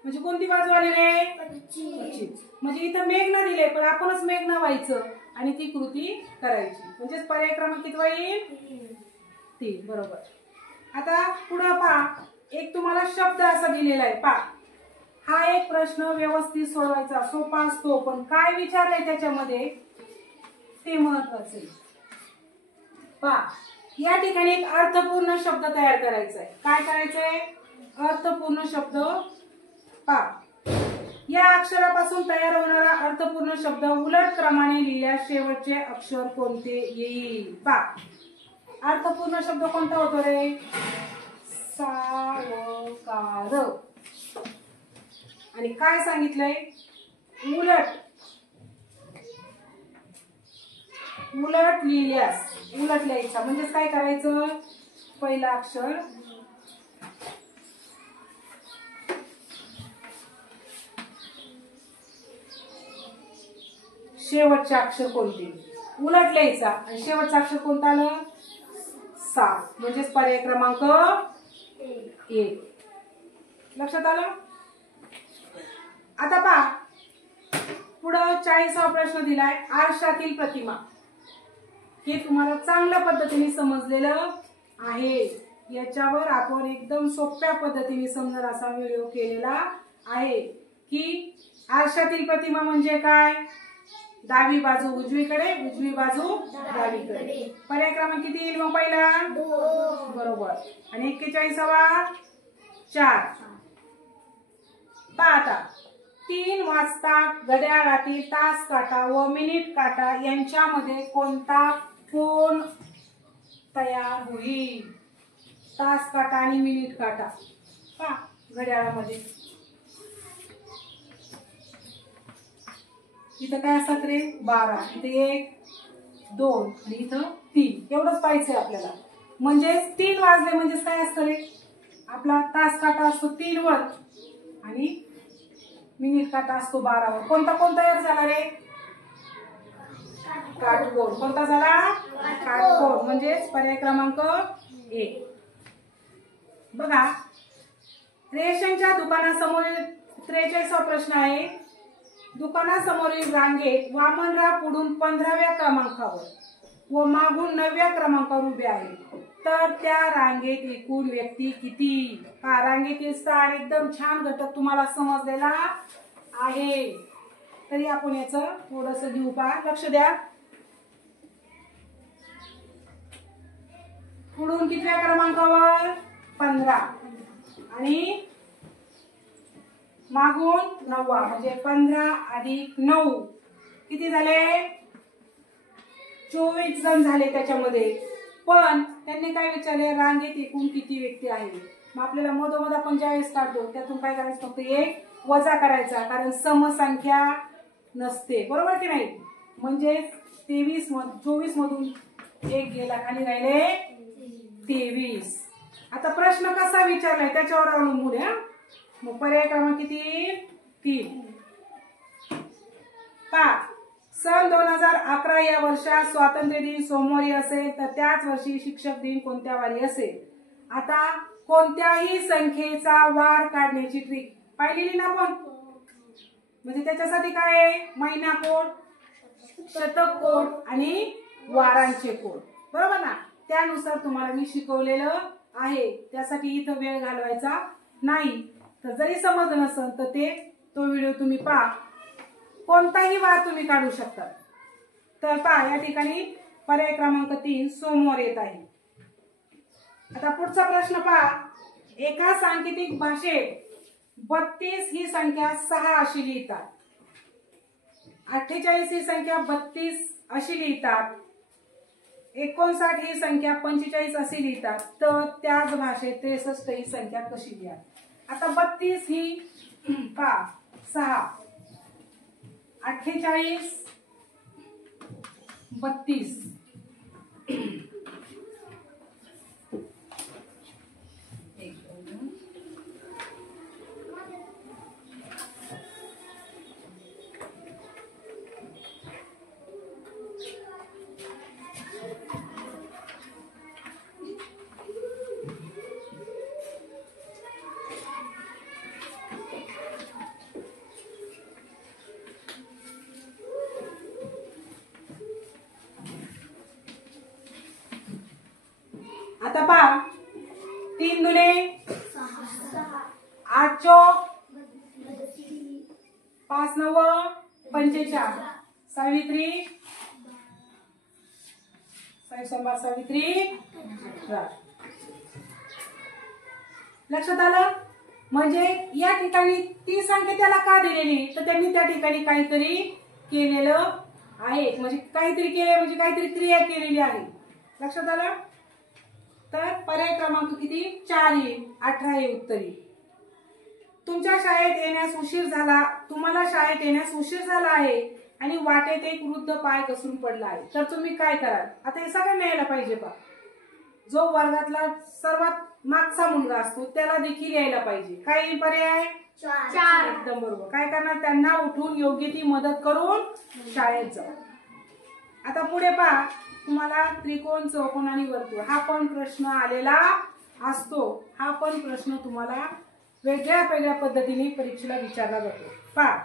म्हणजे कोणती बाजू आली रे? पश्चिम. म्हणजे इथं मेघना दिले पण आपणच मेघना व्हायचं आणि ती कृती करायची. म्हणजेच पर्याय क्रमांक कितवा येईल? 3. बरोबर. आता पुढं पहा, एक तुम्हाला शब्द असा दिलेला आहे. पहा, हा एक प्रश्न व्यवस्थित सोडवायचा. सोपा असतो पण काय विचारलंय त्याच्यामध्ये ते महत्वाचं आहे. पहा, या ठिकाणी एक अर्थपूर्ण शब्द तयार करायचा आहे. काय करायचंय? अर्थपूर्ण शब्द. पहा, या अक्षरापासून तयार होणारा अर्थपूर्ण शब्द उलट क्रमाने लिहिल्यास शेवटचे अक्षर कोणते येईल? पहा, अर्थपूर्ण शब्द कोणता होतो रे? सावकार. आणि काय सांगितलंय? उलट. उलट लिहिल्यास. उलट लिहायचा म्हणजेच काय करायचं? पहिला अक्षर शेवटचे अक्षर कोणते? उलट लिहायचा आणि शेवटचं अक्षर कोणतं आलं? सा. म्हणजेच पर्याय क्रमांक 1. लक्षात आलं? आता पहा, पुढं 40वा प्रश्न दिलाय. आरशातील प्रतिमा. हे तुम्हाला चांगल्या पद्धतीने समजलेलं आहे. याच्यावर आपण एकदम सोप्या पद्धतीने समजणार असा व्हिडिओ केलेला आहे की आरशातील प्रतिमा म्हणजे काय? डावी बाजू उजवीकडे, उजवी बाजू डावीकडे. पर्याय क्रमांक किती येईल मग पहिला? 2. बरोबर. आणि 41वा 4. पहा आता, 3 वाजता घड्याळातील तास काटा व मिनिट काटा यांच्यामध्ये कोणता कोन तयार होईल? तास काटा आणि मिनिट काटा. पहा घड्याळामध्ये इथं काय असतात रे? 12. इथे 1, 2 आणि इथं 3. एवढंच पाहिजे आपल्याला. म्हणजे 3 वाजले म्हणजेच काय असतं रे? आपला तास काटा असतो 3 वर आणि मिनिट काटा असतो 12 वर. कोणता कोण तयार झाला रे? काटकोन. कोणता झाला? काटकोन. म्हणजेच पर्याय क्रमांक 1. बघा, रेशनच्या दुकानासमोरील 43वा प्रश्न आहे. दुकानासमोरील रांगेत वामनराव पुढून 15व्या क्रमांकावर व मागून 9व्या क्रमांकावर उभे आहे, तर त्या रांगेत एकूण व्यक्ती किती? हा रांगेतील स्थान एकदम छान घटक तुम्हाला समजलेला आहे. तरी आपण याचं थोडस घेऊ पहा, लक्ष द्या. पुढून कितव्या क्रमांकावर? 15 आणि मागून 9वा म्हणजे 15 अधिक 9 किती झाले? 24 जण झाले त्याच्यामध्ये. पण त्यांनी काय विचारले? रांगेत एकूण किती व्यक्ती आहे? मग आपल्याला मधोमध आपण ज्यावेळेस काढतो त्यातून काय करायचं? फक्त एक वजा करायचा, कारण समसंख्या नसते, बरोबर की नाही? म्हणजे 24 मधून एक गेला, खाली राहिले 23. आता प्रश्न कसा विचारलाय त्याच्यावर अवलंबून आहे. मग पर्याय क्रमांक किती? 3. का सन 2011 या वर्षात स्वातंत्र्य दिन सोमवारी असेल तर त्याच वर्षी शिक्षक दिन कोणत्या वारी असेल? आता कोणत्याही संख्येचा वार काढण्याची ट्रिक पाहिलेली ना आपण. म्हणजे त्याच्यासाठी काय आहे? महिना कोड, शतक कोड आणि वारांचे कोड, बरोबर ना? त्यानुसार तुम्हाला मी शिकवलेलं आहे. त्यासाठी इथं वेळ घालवायचा नाही. तर जरी समजलं नसेल तर तो व्हिडिओ तुम्ही पहा. कोणताही वार तुम्ही काढू शकता. तर पहा या ठिकाणी पर्याय क्रमांक 3 सोमवार येत आहे. आता पुढचा प्रश्न पहा. एका सांकेतिक भाषेत 32 ही संख्या 6 अशी लिहितात, 48 ही संख्या 32 अशी लिहितात, 59 ही संख्या 45 अशी लिहितात, तर त्याच भाषेत 63 ही संख्या कशी लिहा? आता 32 ही पहा 6, 48 32 आता पहा 3 दुने 8 चौक 5 9 45 सावित्री सावित्री 18. लक्षात आलं? म्हणजे या ठिकाणी ती संख्या त्याला का दिलेली? तर त्यांनी त्या ठिकाणी काहीतरी केलेलं आहे. म्हणजे काहीतरी केले म्हणजे काहीतरी क्रिया केलेली आहे. लक्षात आलं? तर पर्याय क्रमांक किती? 4 येईल. 18 हे उत्तर येईल. तुमच्या शाळेत येण्यास उशीर झाला, तुम्हाला शाळेत येण्यास उशीर झाला आहे आणि वाटेत एक वृद्ध पाय घसरून पडला आहे, तर तुम्ही काय कराल? आता हे सगळ्यांना यायला पाहिजे पहा. जो वर्गातला सर्वात मागचा मुलगा असतो त्याला देखील यायला पाहिजे. काय पर्याय? 4. एकदम बरोबर. काय करणार? त्यांना उठून योग्य ती मदत करून शाळेत जा. आता पुढे पहा. तुम्हाला त्रिकोण, चौकोन आणि वर्तुळ हा पण प्रश्न आलेला असतो. हा पण प्रश्न तुम्हाला वेगळ्या पद्धतीने परीक्षेला विचारला जातो. पहा,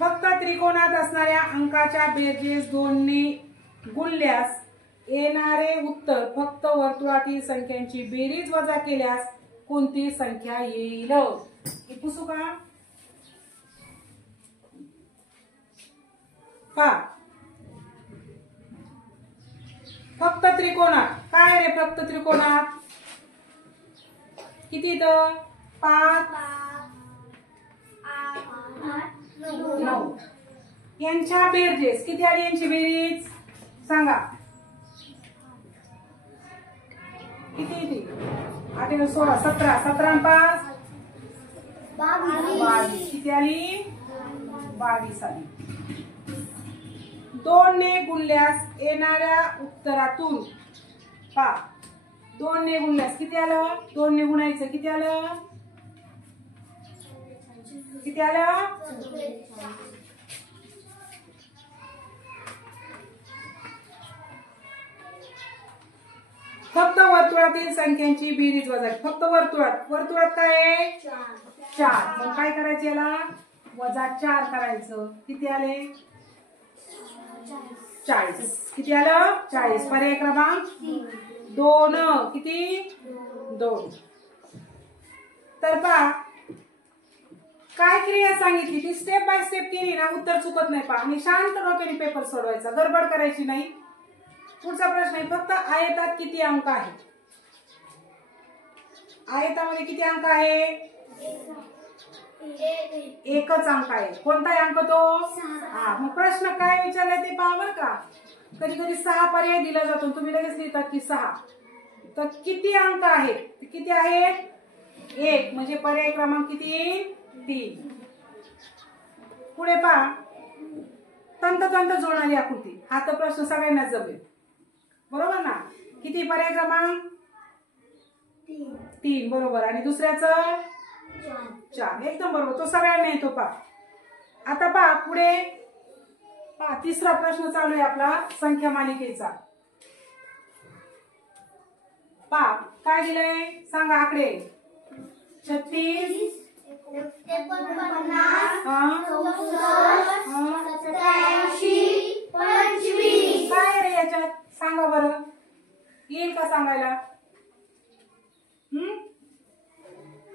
फक्त त्रिकोणात असणाऱ्या अंकाच्या बेरजेस 2 ने गुणल्यास येणारे उत्तर फक्त वर्तुळातील संख्यांची बेरीज वजा केल्यास कोणती संख्या येईल? हे पुसू का? पहा, फक्त त्रिकोणात काय रे? फक्त त्रिकोणात किती येतं? 5 9. यांच्या बेरजेस किती आली? यांची बेरीज सांगा किती येते? 8 16 17 17 5 22. किती आली? 22 आली. 2 ने गुणल्यास येणाऱ्या उत्तरातून पहा, 2 ने गुणल्यास किती आलं? 2 ने गुणायचं किती आलं? किती आलं? फक्त वर्तुळातील संख्यांची बेरीज वजायची. फक्त वर्तुळात काय आहे? 4. मग काय करायचं याला? -4 करायचं. किती आले? 40. किती आलं? 40. पर्याय क्रमांक 2. किती? 2. तर पहा काय क्रिया सांगितली ती स्टेप बाय स्टेप केली ना, उत्तर चुकत नाही. पहा आणि शांत डोक्याने पेपर सोडवायचा, गडबड करायची नाही. पुढचा प्रश्न आहे, फक्त आयतात किती अंक आहेत? आयतामध्ये किती अंक आहे? एकच अंक आहे. कोणता अंक तो? हा. मग प्रश्न काय विचारलाय ते पहा बरं का. कधी कधी 6 पर्याय दिला जातो, तुम्ही लगेच लिहितात की 6. तर किती अंक आहेत? किती आहेत? 1. म्हणजे पर्याय क्रमांक किती? 3. पुढे पहा तंतोतंत जुळणारी आकृती. हा तर प्रश्न सगळ्यांनाच जमेल, बरोबर ना. किती पर्याय क्रमांक? 3. बरोबर. आणि दुसऱ्याचं 4. एकदम बरोबर. तो सगळ्यांना येतो. पहा आता पहा पुढे पहा तिसरा प्रश्न चालू आहे आपला संख्या मालिकेचा. पहा काय दिलंय सांगा आकडे. 36, 25. काय रे याच्यात सांगा बरं, येईल का सांगायला?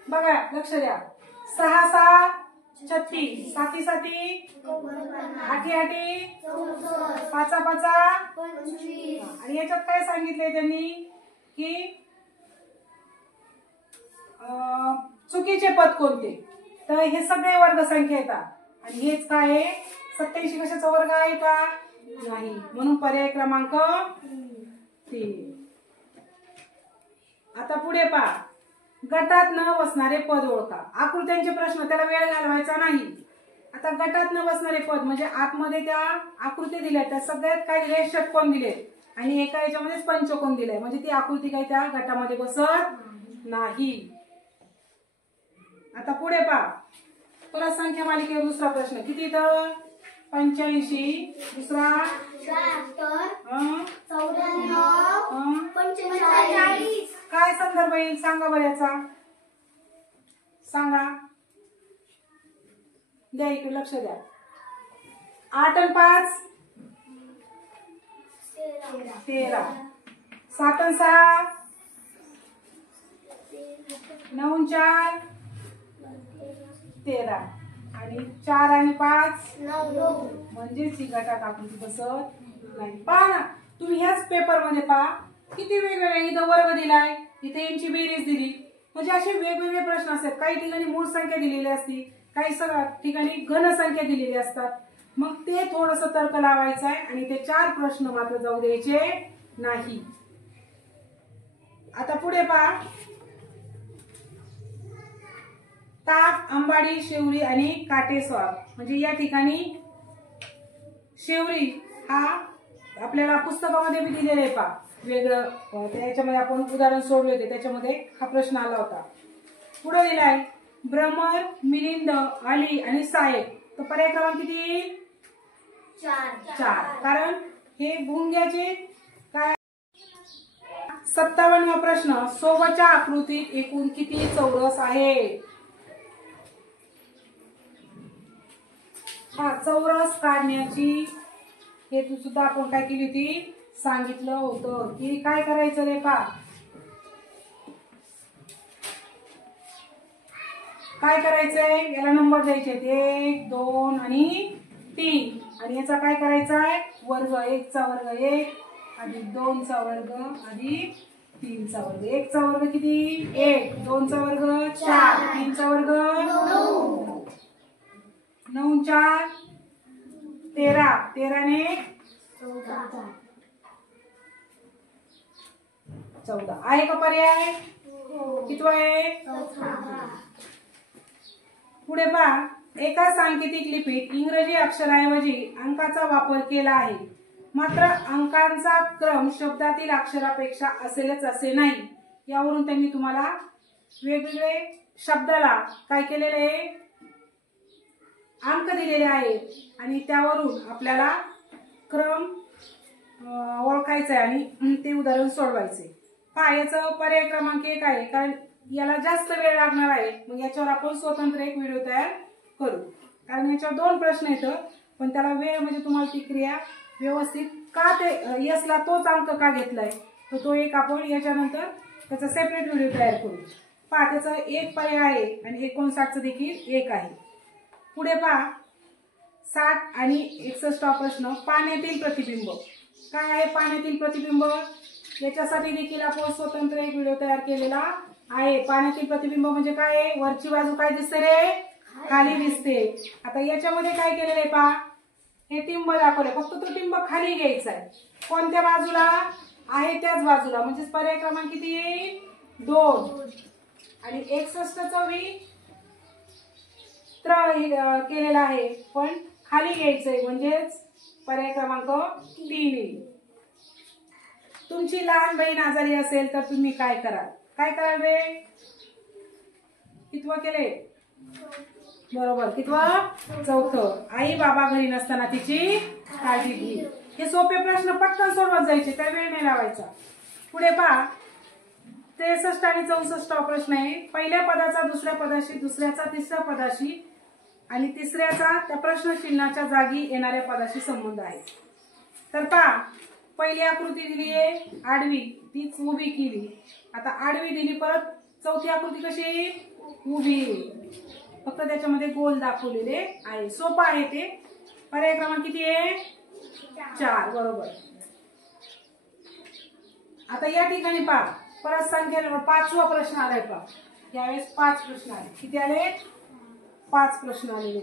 बघा लक्ष द्या. 6 6 36, 7 7 8 8 5 5 आणि याच्यात काय सांगितलंय त्यांनी की चुकीचे पद कोणते? तर हे सगळे वर्ग संख्या येतात आणि हेच काय आहे? 87 कशाचा वर्ग आहे का? नाही. म्हणून पर्याय क्रमांक 3. आता पुढे पहा गटात न बसणारे पद ओळखा. आकृत्यांचे प्रश्न, त्याला वेळ घालवायचा नाही. आता गटात न बसणारे पद म्हणजे आतमध्ये त्या आकृती दिल्या, त्या सगळ्यात काय दिले? षटकोन दिले आणि एका याच्यामध्ये पंचकोन दिलाय, म्हणजे ती आकृती काही त्या गटामध्ये बसत नाही. आता पुढे पहा परत संख्या मालिकेवर दुसरा प्रश्न. किती तर? 85. दुसरा 44. काय संदर्भ येईल सांगा बरं याचा? सांगा, द्या इकडे लक्ष द्या. 8 आणि 5 13. 7 आणि 6 9 आणि 4 13 आणि 4 आणि 5 9. म्हणजेच ही गटात आकृती बसत नाही. पहा ना तुम्ही ह्याच पेपर मध्ये पहा किती वेगवेगळे. इथं वर्ग दिलाय, इथे यांची बेरीज दिली, म्हणजे असे वेगवेगळे प्रश्न असतात. काही ठिकाणी मूळ संख्या दिलेली असती, काही ठिकाणी घन संख्या दिलेली असतात. मग ते थोडस तर्क लावायचं आहे आणि ते 4 प्रश्न मात्र जाऊ द्यायचे नाही. आता पुढे पहा ताप, अंबाडी, शेवरी आणि काटेस्वार. म्हणजे या ठिकाणी शेवरी हा आपल्याला पुस्तकामध्ये मी दिलेला आहे. पहा वेगळं त्याच्यामध्ये आपण उदाहरण सोडले होते, त्याच्यामध्ये हा प्रश्न आला होता. पुढे दिलाय भ्रमर, मिलिंद, अली आणि साहेब. तर पर्याय क्रमांक किती? 4. कारण हे भुंग्याचे काय. 57वा प्रश्न. सोबतच्या आकृतीत एकूण किती चौरस आहे? हा चौरस काढण्याची हेतू सुद्धा आपण काय केली होती? सांगितलं होतं की काय करायचं रे पा. काय करायचंय? याला नंबर द्यायचे 1 2 आणि 3 आणि याचा काय करायचा आहे? वर्ग. 1 चा वर्ग 1 अधिक 2 चा वर्ग अधिक 3 चा वर्ग. 1 चा वर्ग किती? 1. 2 चा वर्ग 4. 3 चा वर्ग 9. 9 4 13. 13 ने 14. आहे का पर्याय? कितवा आहे? पुढे पहा एका सांकेतिक लिपीत इंग्रजी अक्षराऐवजी अंकाचा वापर केला आहे, मात्र अंकांचा क्रम शब्दातील अक्षरापेक्षा असेलच असे नाही. यावरून त्यांनी तुम्हाला वेगवेगळे शब्दाला काय केलेले आहे? अंक दिलेले आहेत आणि त्यावरून आपल्याला क्रम ओळखायचा आहे आणि ते उदाहरण सोडवायचे. पहा याचं पर्याय क्रमांक 1 आहे, कारण याला जास्त वेळ लागणार आहे. मग याच्यावर आपण स्वतंत्र एक व्हिडिओ तयार करू, कारण याच्यावर 2 प्रश्न येतं. पण त्याला वेळ म्हणजे तुम्हाला ती क्रिया व्यवस्थित का ते यसला तोच अंक का घेतलाय तर तो एक आपण याच्यानंतर त्याचा सेपरेट व्हिडिओ तयार करू. पहा त्याचा एक पर्याय आहे आणि 59चं देखील एक आहे. पुढे पहा 60 आणि 61 प्रश्न. पाण्यातील प्रतिबिंब. काय आहे पाण्यातील प्रतिबिंब? याच्यासाठी देखील आपण स्वतंत्र एक व्हिडिओ तयार केलेला आहे. पाण्यातील प्रतिबिंब म्हणजे काय आहे? वरची बाजू काय दिसते रे? खाली दिसते. आता याच्यामध्ये काय केलेलं आहे पहा, हे टिंब दाखवले, फक्त तो टिंब खाली घ्यायचा आहे. कोणत्या बाजूला आहे? त्याच बाजूला. म्हणजे पर्याय क्रमांक किती येईल? 2. आणि 61चं केलेला आहे पण खाली घ्यायचंय म्हणजेच पर्याय क्रमांक 3 येईल. तुमची लहान बहीण आजारी असेल तर तुम्ही काय कराल? काय कराल रे? कितवं केले? बरोबर. कितवं? 4. आई बाबा घरी नसताना तिची काळजी घे. हे सोपे प्रश्न पटकन सोडवत जायचे, त्या वेळ नाही लावायचा. पुढे पहा 63 आणि 64 प्रश्न आहे. पहिल्या पदाचा दुसऱ्या पदाशी, दुसऱ्याचा तिसऱ्या पदाशी आणि तिसऱ्याचा त्या प्रश्न चिन्हाच्या जागी येणाऱ्या पदाशी संबंध आहे. तर पहा पहिली आकृती दिली आहे आडवी, तीच उभी केली. आता आडवी दिली, परत चौथी आकृती कशी? उभी. फक्त त्याच्यामध्ये गोल दाखवलेले आहे. सोपं आहे ते. पर्याय क्रमांक किती आहे? 4. बरोबर. आता या ठिकाणी पहा परत संख्या 5वा प्रश्न आलाय. पहा यावेळेस 5 प्रश्न आले. किती आले? 5 प्रश्न आलेले.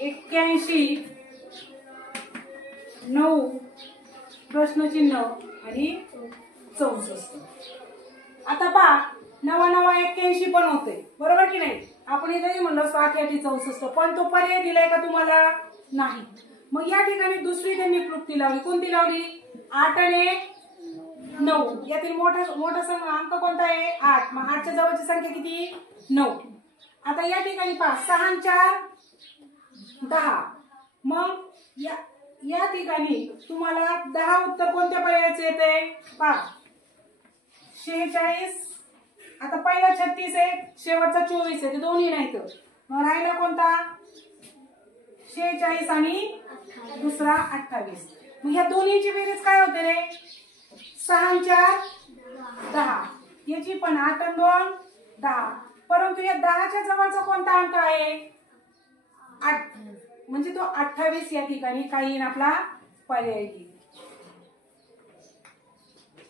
81, 9 प्रश्नचिन्ह आणि 64. आता पहा 9 9 81 पण होते, बरोबर की नाही? आपण इथेही म्हणलं 60 80 64, पण तो पर्याय दिलाय का तुम्हाला? नाही. मग या ठिकाणी दुसरी त्यांनी क्लुप्ती लावली. कोणती लावली? 8 आणि 9 यातील मोठा अंक कोणता आहे? 8. मग 8च्या जवळची संख्या किती? 9. आता या ठिकाणी पहा 6 आणि 4 10. मग या ठिकाणी तुम्हाला 10 उत्तर कोणत्या पर्यायाचे येते? पहा 46. आता पहिला 36 आहे, शेवटचा 24 आहे, ते दोन्ही नाहीत. मग राहिला कोणता? 46 आणि दुसरा 28. मग या दोन्हीची बेरीज काय होते रे? 6 आणि 4 10. याची पण 8 आणि 2 10. परंतु या 10च्या जवळचा कोणता अंक आहे? 8. म्हणजे तो 28 या ठिकाणी काही येईल आपला पर्याय येईल.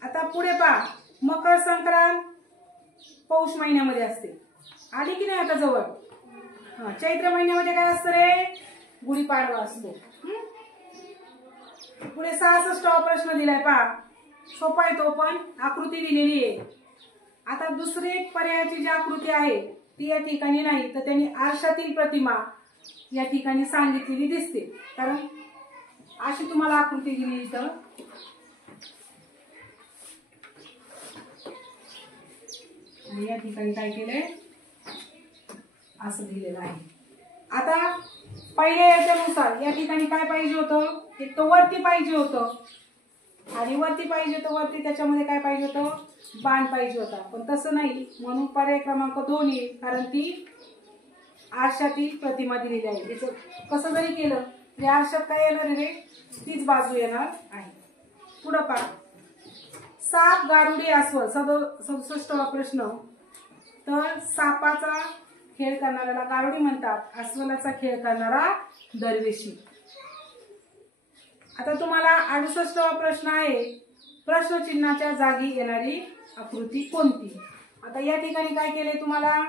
आता पुढे पहा मकर संक्रांत पौष महिन्यामध्ये असते. आली की नाही आता जवळ? चैत्र महिन्यामध्ये काय असतं रे? गुढीपाडवा असतो. पुढे 66वा प्रश्न दिलाय. पहा सोपा आहे तो, पण आकृती दिलेली आहे. आता दुसरी पर्यायाची जी आकृती आहे ती या ठिकाणी नाही, तर त्यांनी आरशातील प्रतिमा या ठिकाणी सांगितलेली दिसते. कारण अशी तुम्हाला आकृती दिली इथं. आणि या ठिकाणी काय केलंय? असं दिलेलं आहे. आता पहिल्या याच्यानुसार या ठिकाणी काय पाहिजे होतं? एक तर वरती पाहिजे होतं, आणि वरती पाहिजे तर वरती त्याच्यामध्ये काय पाहिजे होतं? बाण पाहिजे होता. पण तसं नाही, म्हणून पर्याय क्रमांक 2 येईल, कारण ती आरशातील प्रतिमा दिलेली आहे. याचं कसं जरी केलं तरी आरशात काय येणार रे? तीच बाजू येणार आहे. पुढं पहा साप गारुडी अस्वल 67वा प्रश्न. तर सापाचा खेळ करणाऱ्याला गारुडी म्हणतात, अस्वलाचा खेळ करणारा दरवेशी. आता तुम्हाला 68वा प्रश्न आहे प्रश्नचिन्हाच्या जागी येणारी आकृती कोणती? आता या ठिकाणी काय केले तुम्हाला?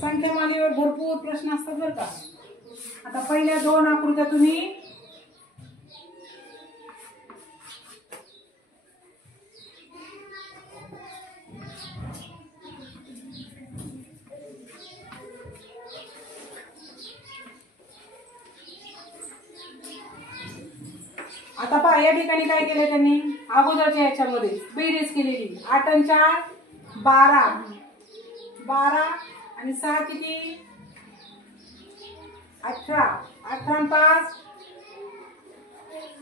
संख्यामालेवर भरपूर प्रश्न असतात बरं का. आता पहिल्या 2 आकृत्या तुम्ही आता पहा या ठिकाणी काय केले त्यांनी? अगोदरच्या याच्यामध्ये बेरीज केलेली. 8 आणि 4 12 12 आणि 6 किती? 18 18 5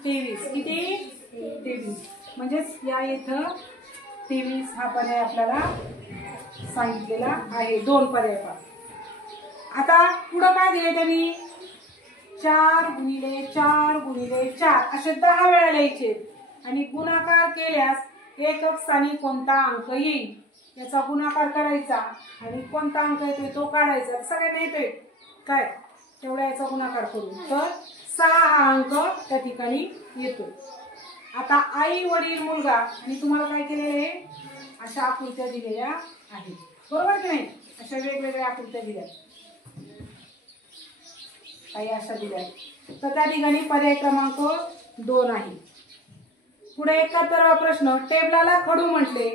23 किती 23 म्हणजेच या इथं 23 हा पर्याय आपल्याला सांगितलेला आहे. 2 पर्याय पहा. आता पुढं काय दिले त्यांनी 4 गुणिले 4 गुणिले 4 असे 10 वेळा लिहायचे आणि गुणाकार केल्यास एकक स्थानी कोणता अंक येईल याचा गुणाकार करायचा आणि कोणता अंक येतोय तो काढायचा. सगळ्यांना येतोय काय तेवढा याचा गुणाकार करून तर 6 हा अंक त्या ठिकाणी येतोय. आता आई वडील मुलगा आणि तुम्हाला काय केलेलं आहे अशा आकृत्या दिलेल्या आहेत बरोबर की नाही. अशा वेगवेगळ्या आकृत्या दिल्या काही अशा दिल्या तर त्या ठिकाणी पर्याय क्रमांक 2 आहे. पुढे 71वा प्रश्न टेबलाला खडू म्हटले,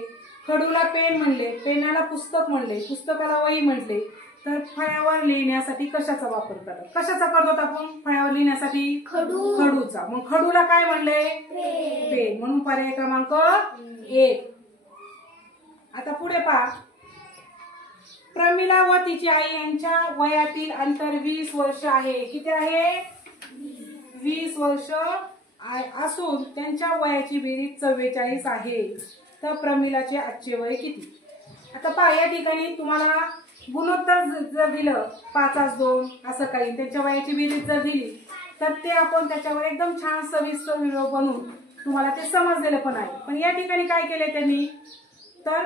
खडूला पेन म्हणले, पेनाला पुस्तक म्हणले, पुस्तकाला वही म्हटले तर फळ्यावर लिहिण्यासाठी कशाचा वापर करतात. कशाचा करतो आपण फळ्यावर लिहिण्यासाठी खडूचा. मग खडूला काय म्हणले पेन म्हणून पर्याय क्रमांक 1. आता पुढे पहा प्रमिला व तिची आई यांच्या वयातील अंतर 20 वर्ष आहे. किती आहे 20 वर्ष असून त्यांच्या वयाची बेरीज 44 आहे. तर प्रमिलाचे आजचे वय किती. आता पहा या ठिकाणी तुम्हाला गुणोत्तर जर दिलं 5-2 असं काही त्यांच्या वयाची बेरीज जर दिली तर ते आपण त्याच्यावर एकदम छान सविस्तर व्हिडिओ बनवून तुम्हाला ते समजलेलं पण आहे. पण या ठिकाणी काय केले त्यांनी तर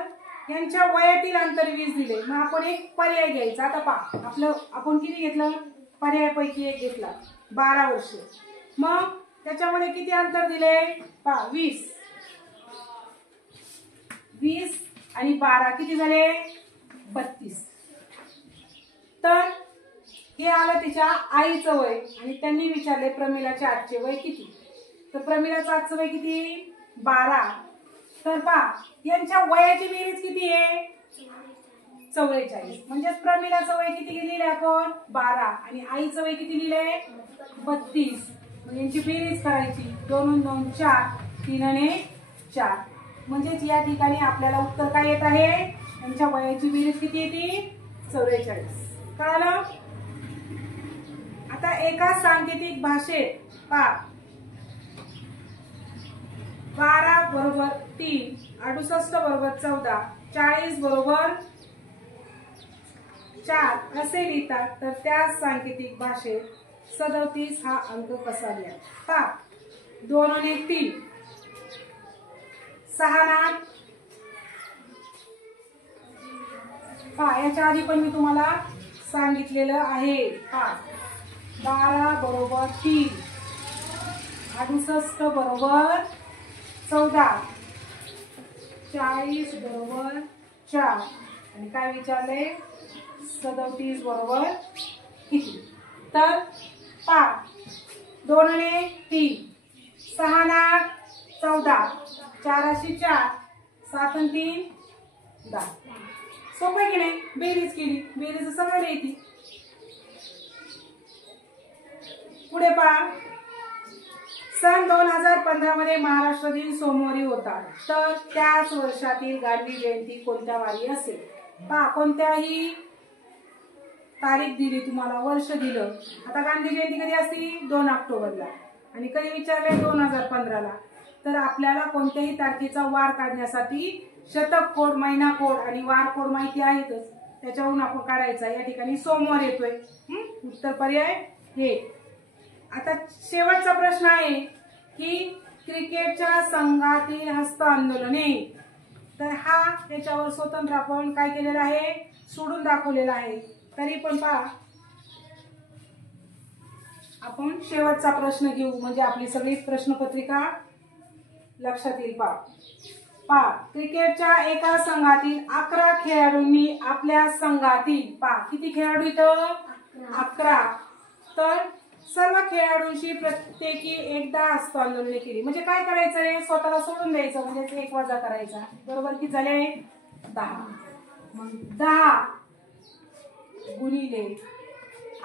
यांच्या वयातील अंतर 20 दिले. मग आपण एक पर्याय घ्यायचा. आता पहा आपलं आपण किती घेतलं पर्यायापैकी एक घेतला 12 वर्ष. मग त्याच्यामध्ये किती अंतर दिले पहा 20 आणि 12 किती झाले 32. तर हे आलं तिच्या आईचं वय आणि त्यांनी विचारले प्रमिलाचे आजचे वय किती. तर प्रमिलाचं आजचं वय किती 12. तर पहा यांच्या वयाची बेरीज किती आहे 44. म्हणजेच प्रमिलाचं वय किती लिहिले आपण 12 आणि आईचं वय किती लिहिले 32. म्हणजे यांची बेरीज करायची 2 2 4 3 4. म्हणजेच या ठिकाणी आपल्याला उत्तर काय येत आहे यांच्या वयाची बेरीज किती येते 44. कळालं. आता एका सांकेतिक भाषेत पहा 12 बरोबर 3 68 बरोबर 14 40 बरोबर 4 असे लिहितात तर त्या सांकेतिक भाषेत 37 हा अंक कसा लिहा. पहा 2 आणि 3 6 ना पहा याच्या आधी पण मी तुम्हाला सांगितलेलं आहे. पहा 12 बरोबर 3 68 बरोबर 14 40 बरोबर 4 आणि काय विचारले 37 बरोबर किती. तर पहा 2 आणि 3 6 ना 14 4 अशी 4 7 आणि 3 10. सोपं आहे की नाही. बेरीज केली बेरीज सगळं येते. पुढे पहा सन 2015 मध्ये महाराष्ट्र दिन सोमवारी होता तर त्याच वर्षातील गांधी जयंती कोणत्या वारी असेल. पहा कोणत्याही तारीख दिली तुम्हाला वर्ष दिलं. आता गांधी जयंती कधी असते 2 ऑक्टोबरला आणि कधी विचारले 2015 ला. तर आपल्याला कोणत्याही तारखेचा वार काढण्यासाठी शतक कोड महिना कोड आणि वार कोड माहिती आहेतच त्याच्यावरून आपण काढायचा. या ठिकाणी सोमवार येतोय. उत्तर पर्याय हे. आता शेवटचा प्रश्न आहे की क्रिकेटच्या संघातील हस्त आंदोलने. तर हा त्याच्यावर स्वतंत्र आपण काय केलेलं आहे सोडून दाखवलेला आहे. तरी पण पहा आपण शेवटचा प्रश्न घेऊ म्हणजे आपली सगळी प्रश्नपत्रिका लक्षात येईल. पहा क्रिकेटच्या एका संघातील 11 खेळाडूंनी आपल्या संघातील पहा किती खेळाडू इथं 11. तर सर्व खेळाडूंशी प्रत्येकी एकदा हस्त आंदोलने केली. म्हणजे काय करायचंय स्वतःला सोडून द्यायचं म्हणजे 1 वजा करायचा. बरोबर किती झाले 10. मग 10 गुणिले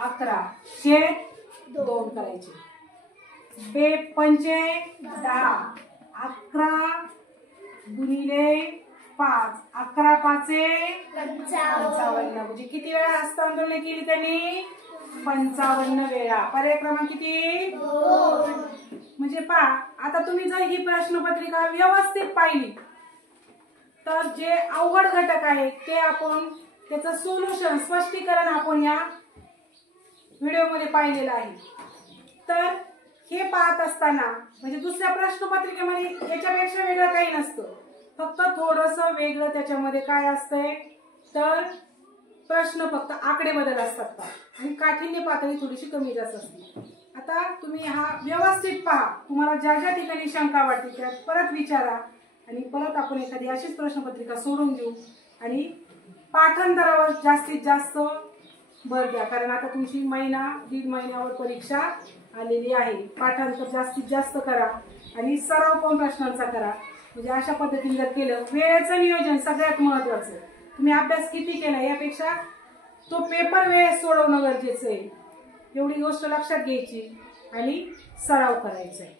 11 छेद 2 करायचे. 2 पंचे 10 11 गुणिले 5 11 पाचे 55 म्हणजे किती वेळा हस्तांदोलने केली त्यांनी 55 वेळा. पर्याय क्रमांक किती? 2. म्हणजे पहा आता तुम्ही जर ही प्रश्नपत्रिका व्यवस्थित पाहिली तर जे अवघड घटक आहेत ते आपण त्याचं सोल्युशन स्पष्टीकरण आपण या व्हिडिओमध्ये पाहिलेलं आहे. तर हे पाहत असताना म्हणजे दुसऱ्या प्रश्नपत्रिकेमध्ये याच्यापेक्षा वेगळं काही नसतं, फक्त थोडंसं वेगळं त्याच्यामध्ये काय असतंय तर प्रश्न फक्त आकडे बदल असतात आणि काठिण्य पातळी थोडीशी कमी जास्त असते. आता तुम्ही हा व्यवस्थित पहा, तुम्हाला ज्या ज्या ठिकाणी शंका वाटते त्या परत विचारा आणि परत आपण एखादी अशीच प्रश्नपत्रिका सोडून देऊ आणि पाठांतरावर जास्तीत जास्त भर द्या, कारण आता तुमची दीड महिन्यावर परीक्षा आलेली आहे. पाठांतर जास्तीत जास्त करा आणि सराव पण प्रश्नांचा करा. म्हणजे अशा पद्धतीने जर केलं, वेळेचं नियोजन सगळ्यात महत्वाचं. तुम्ही अभ्यास किती केला यापेक्षा तो पेपर वेळेत सोडवणं गरजेचं आहे. एवढी गोष्ट लक्षात घ्यायची आणि सराव करायचा आहे.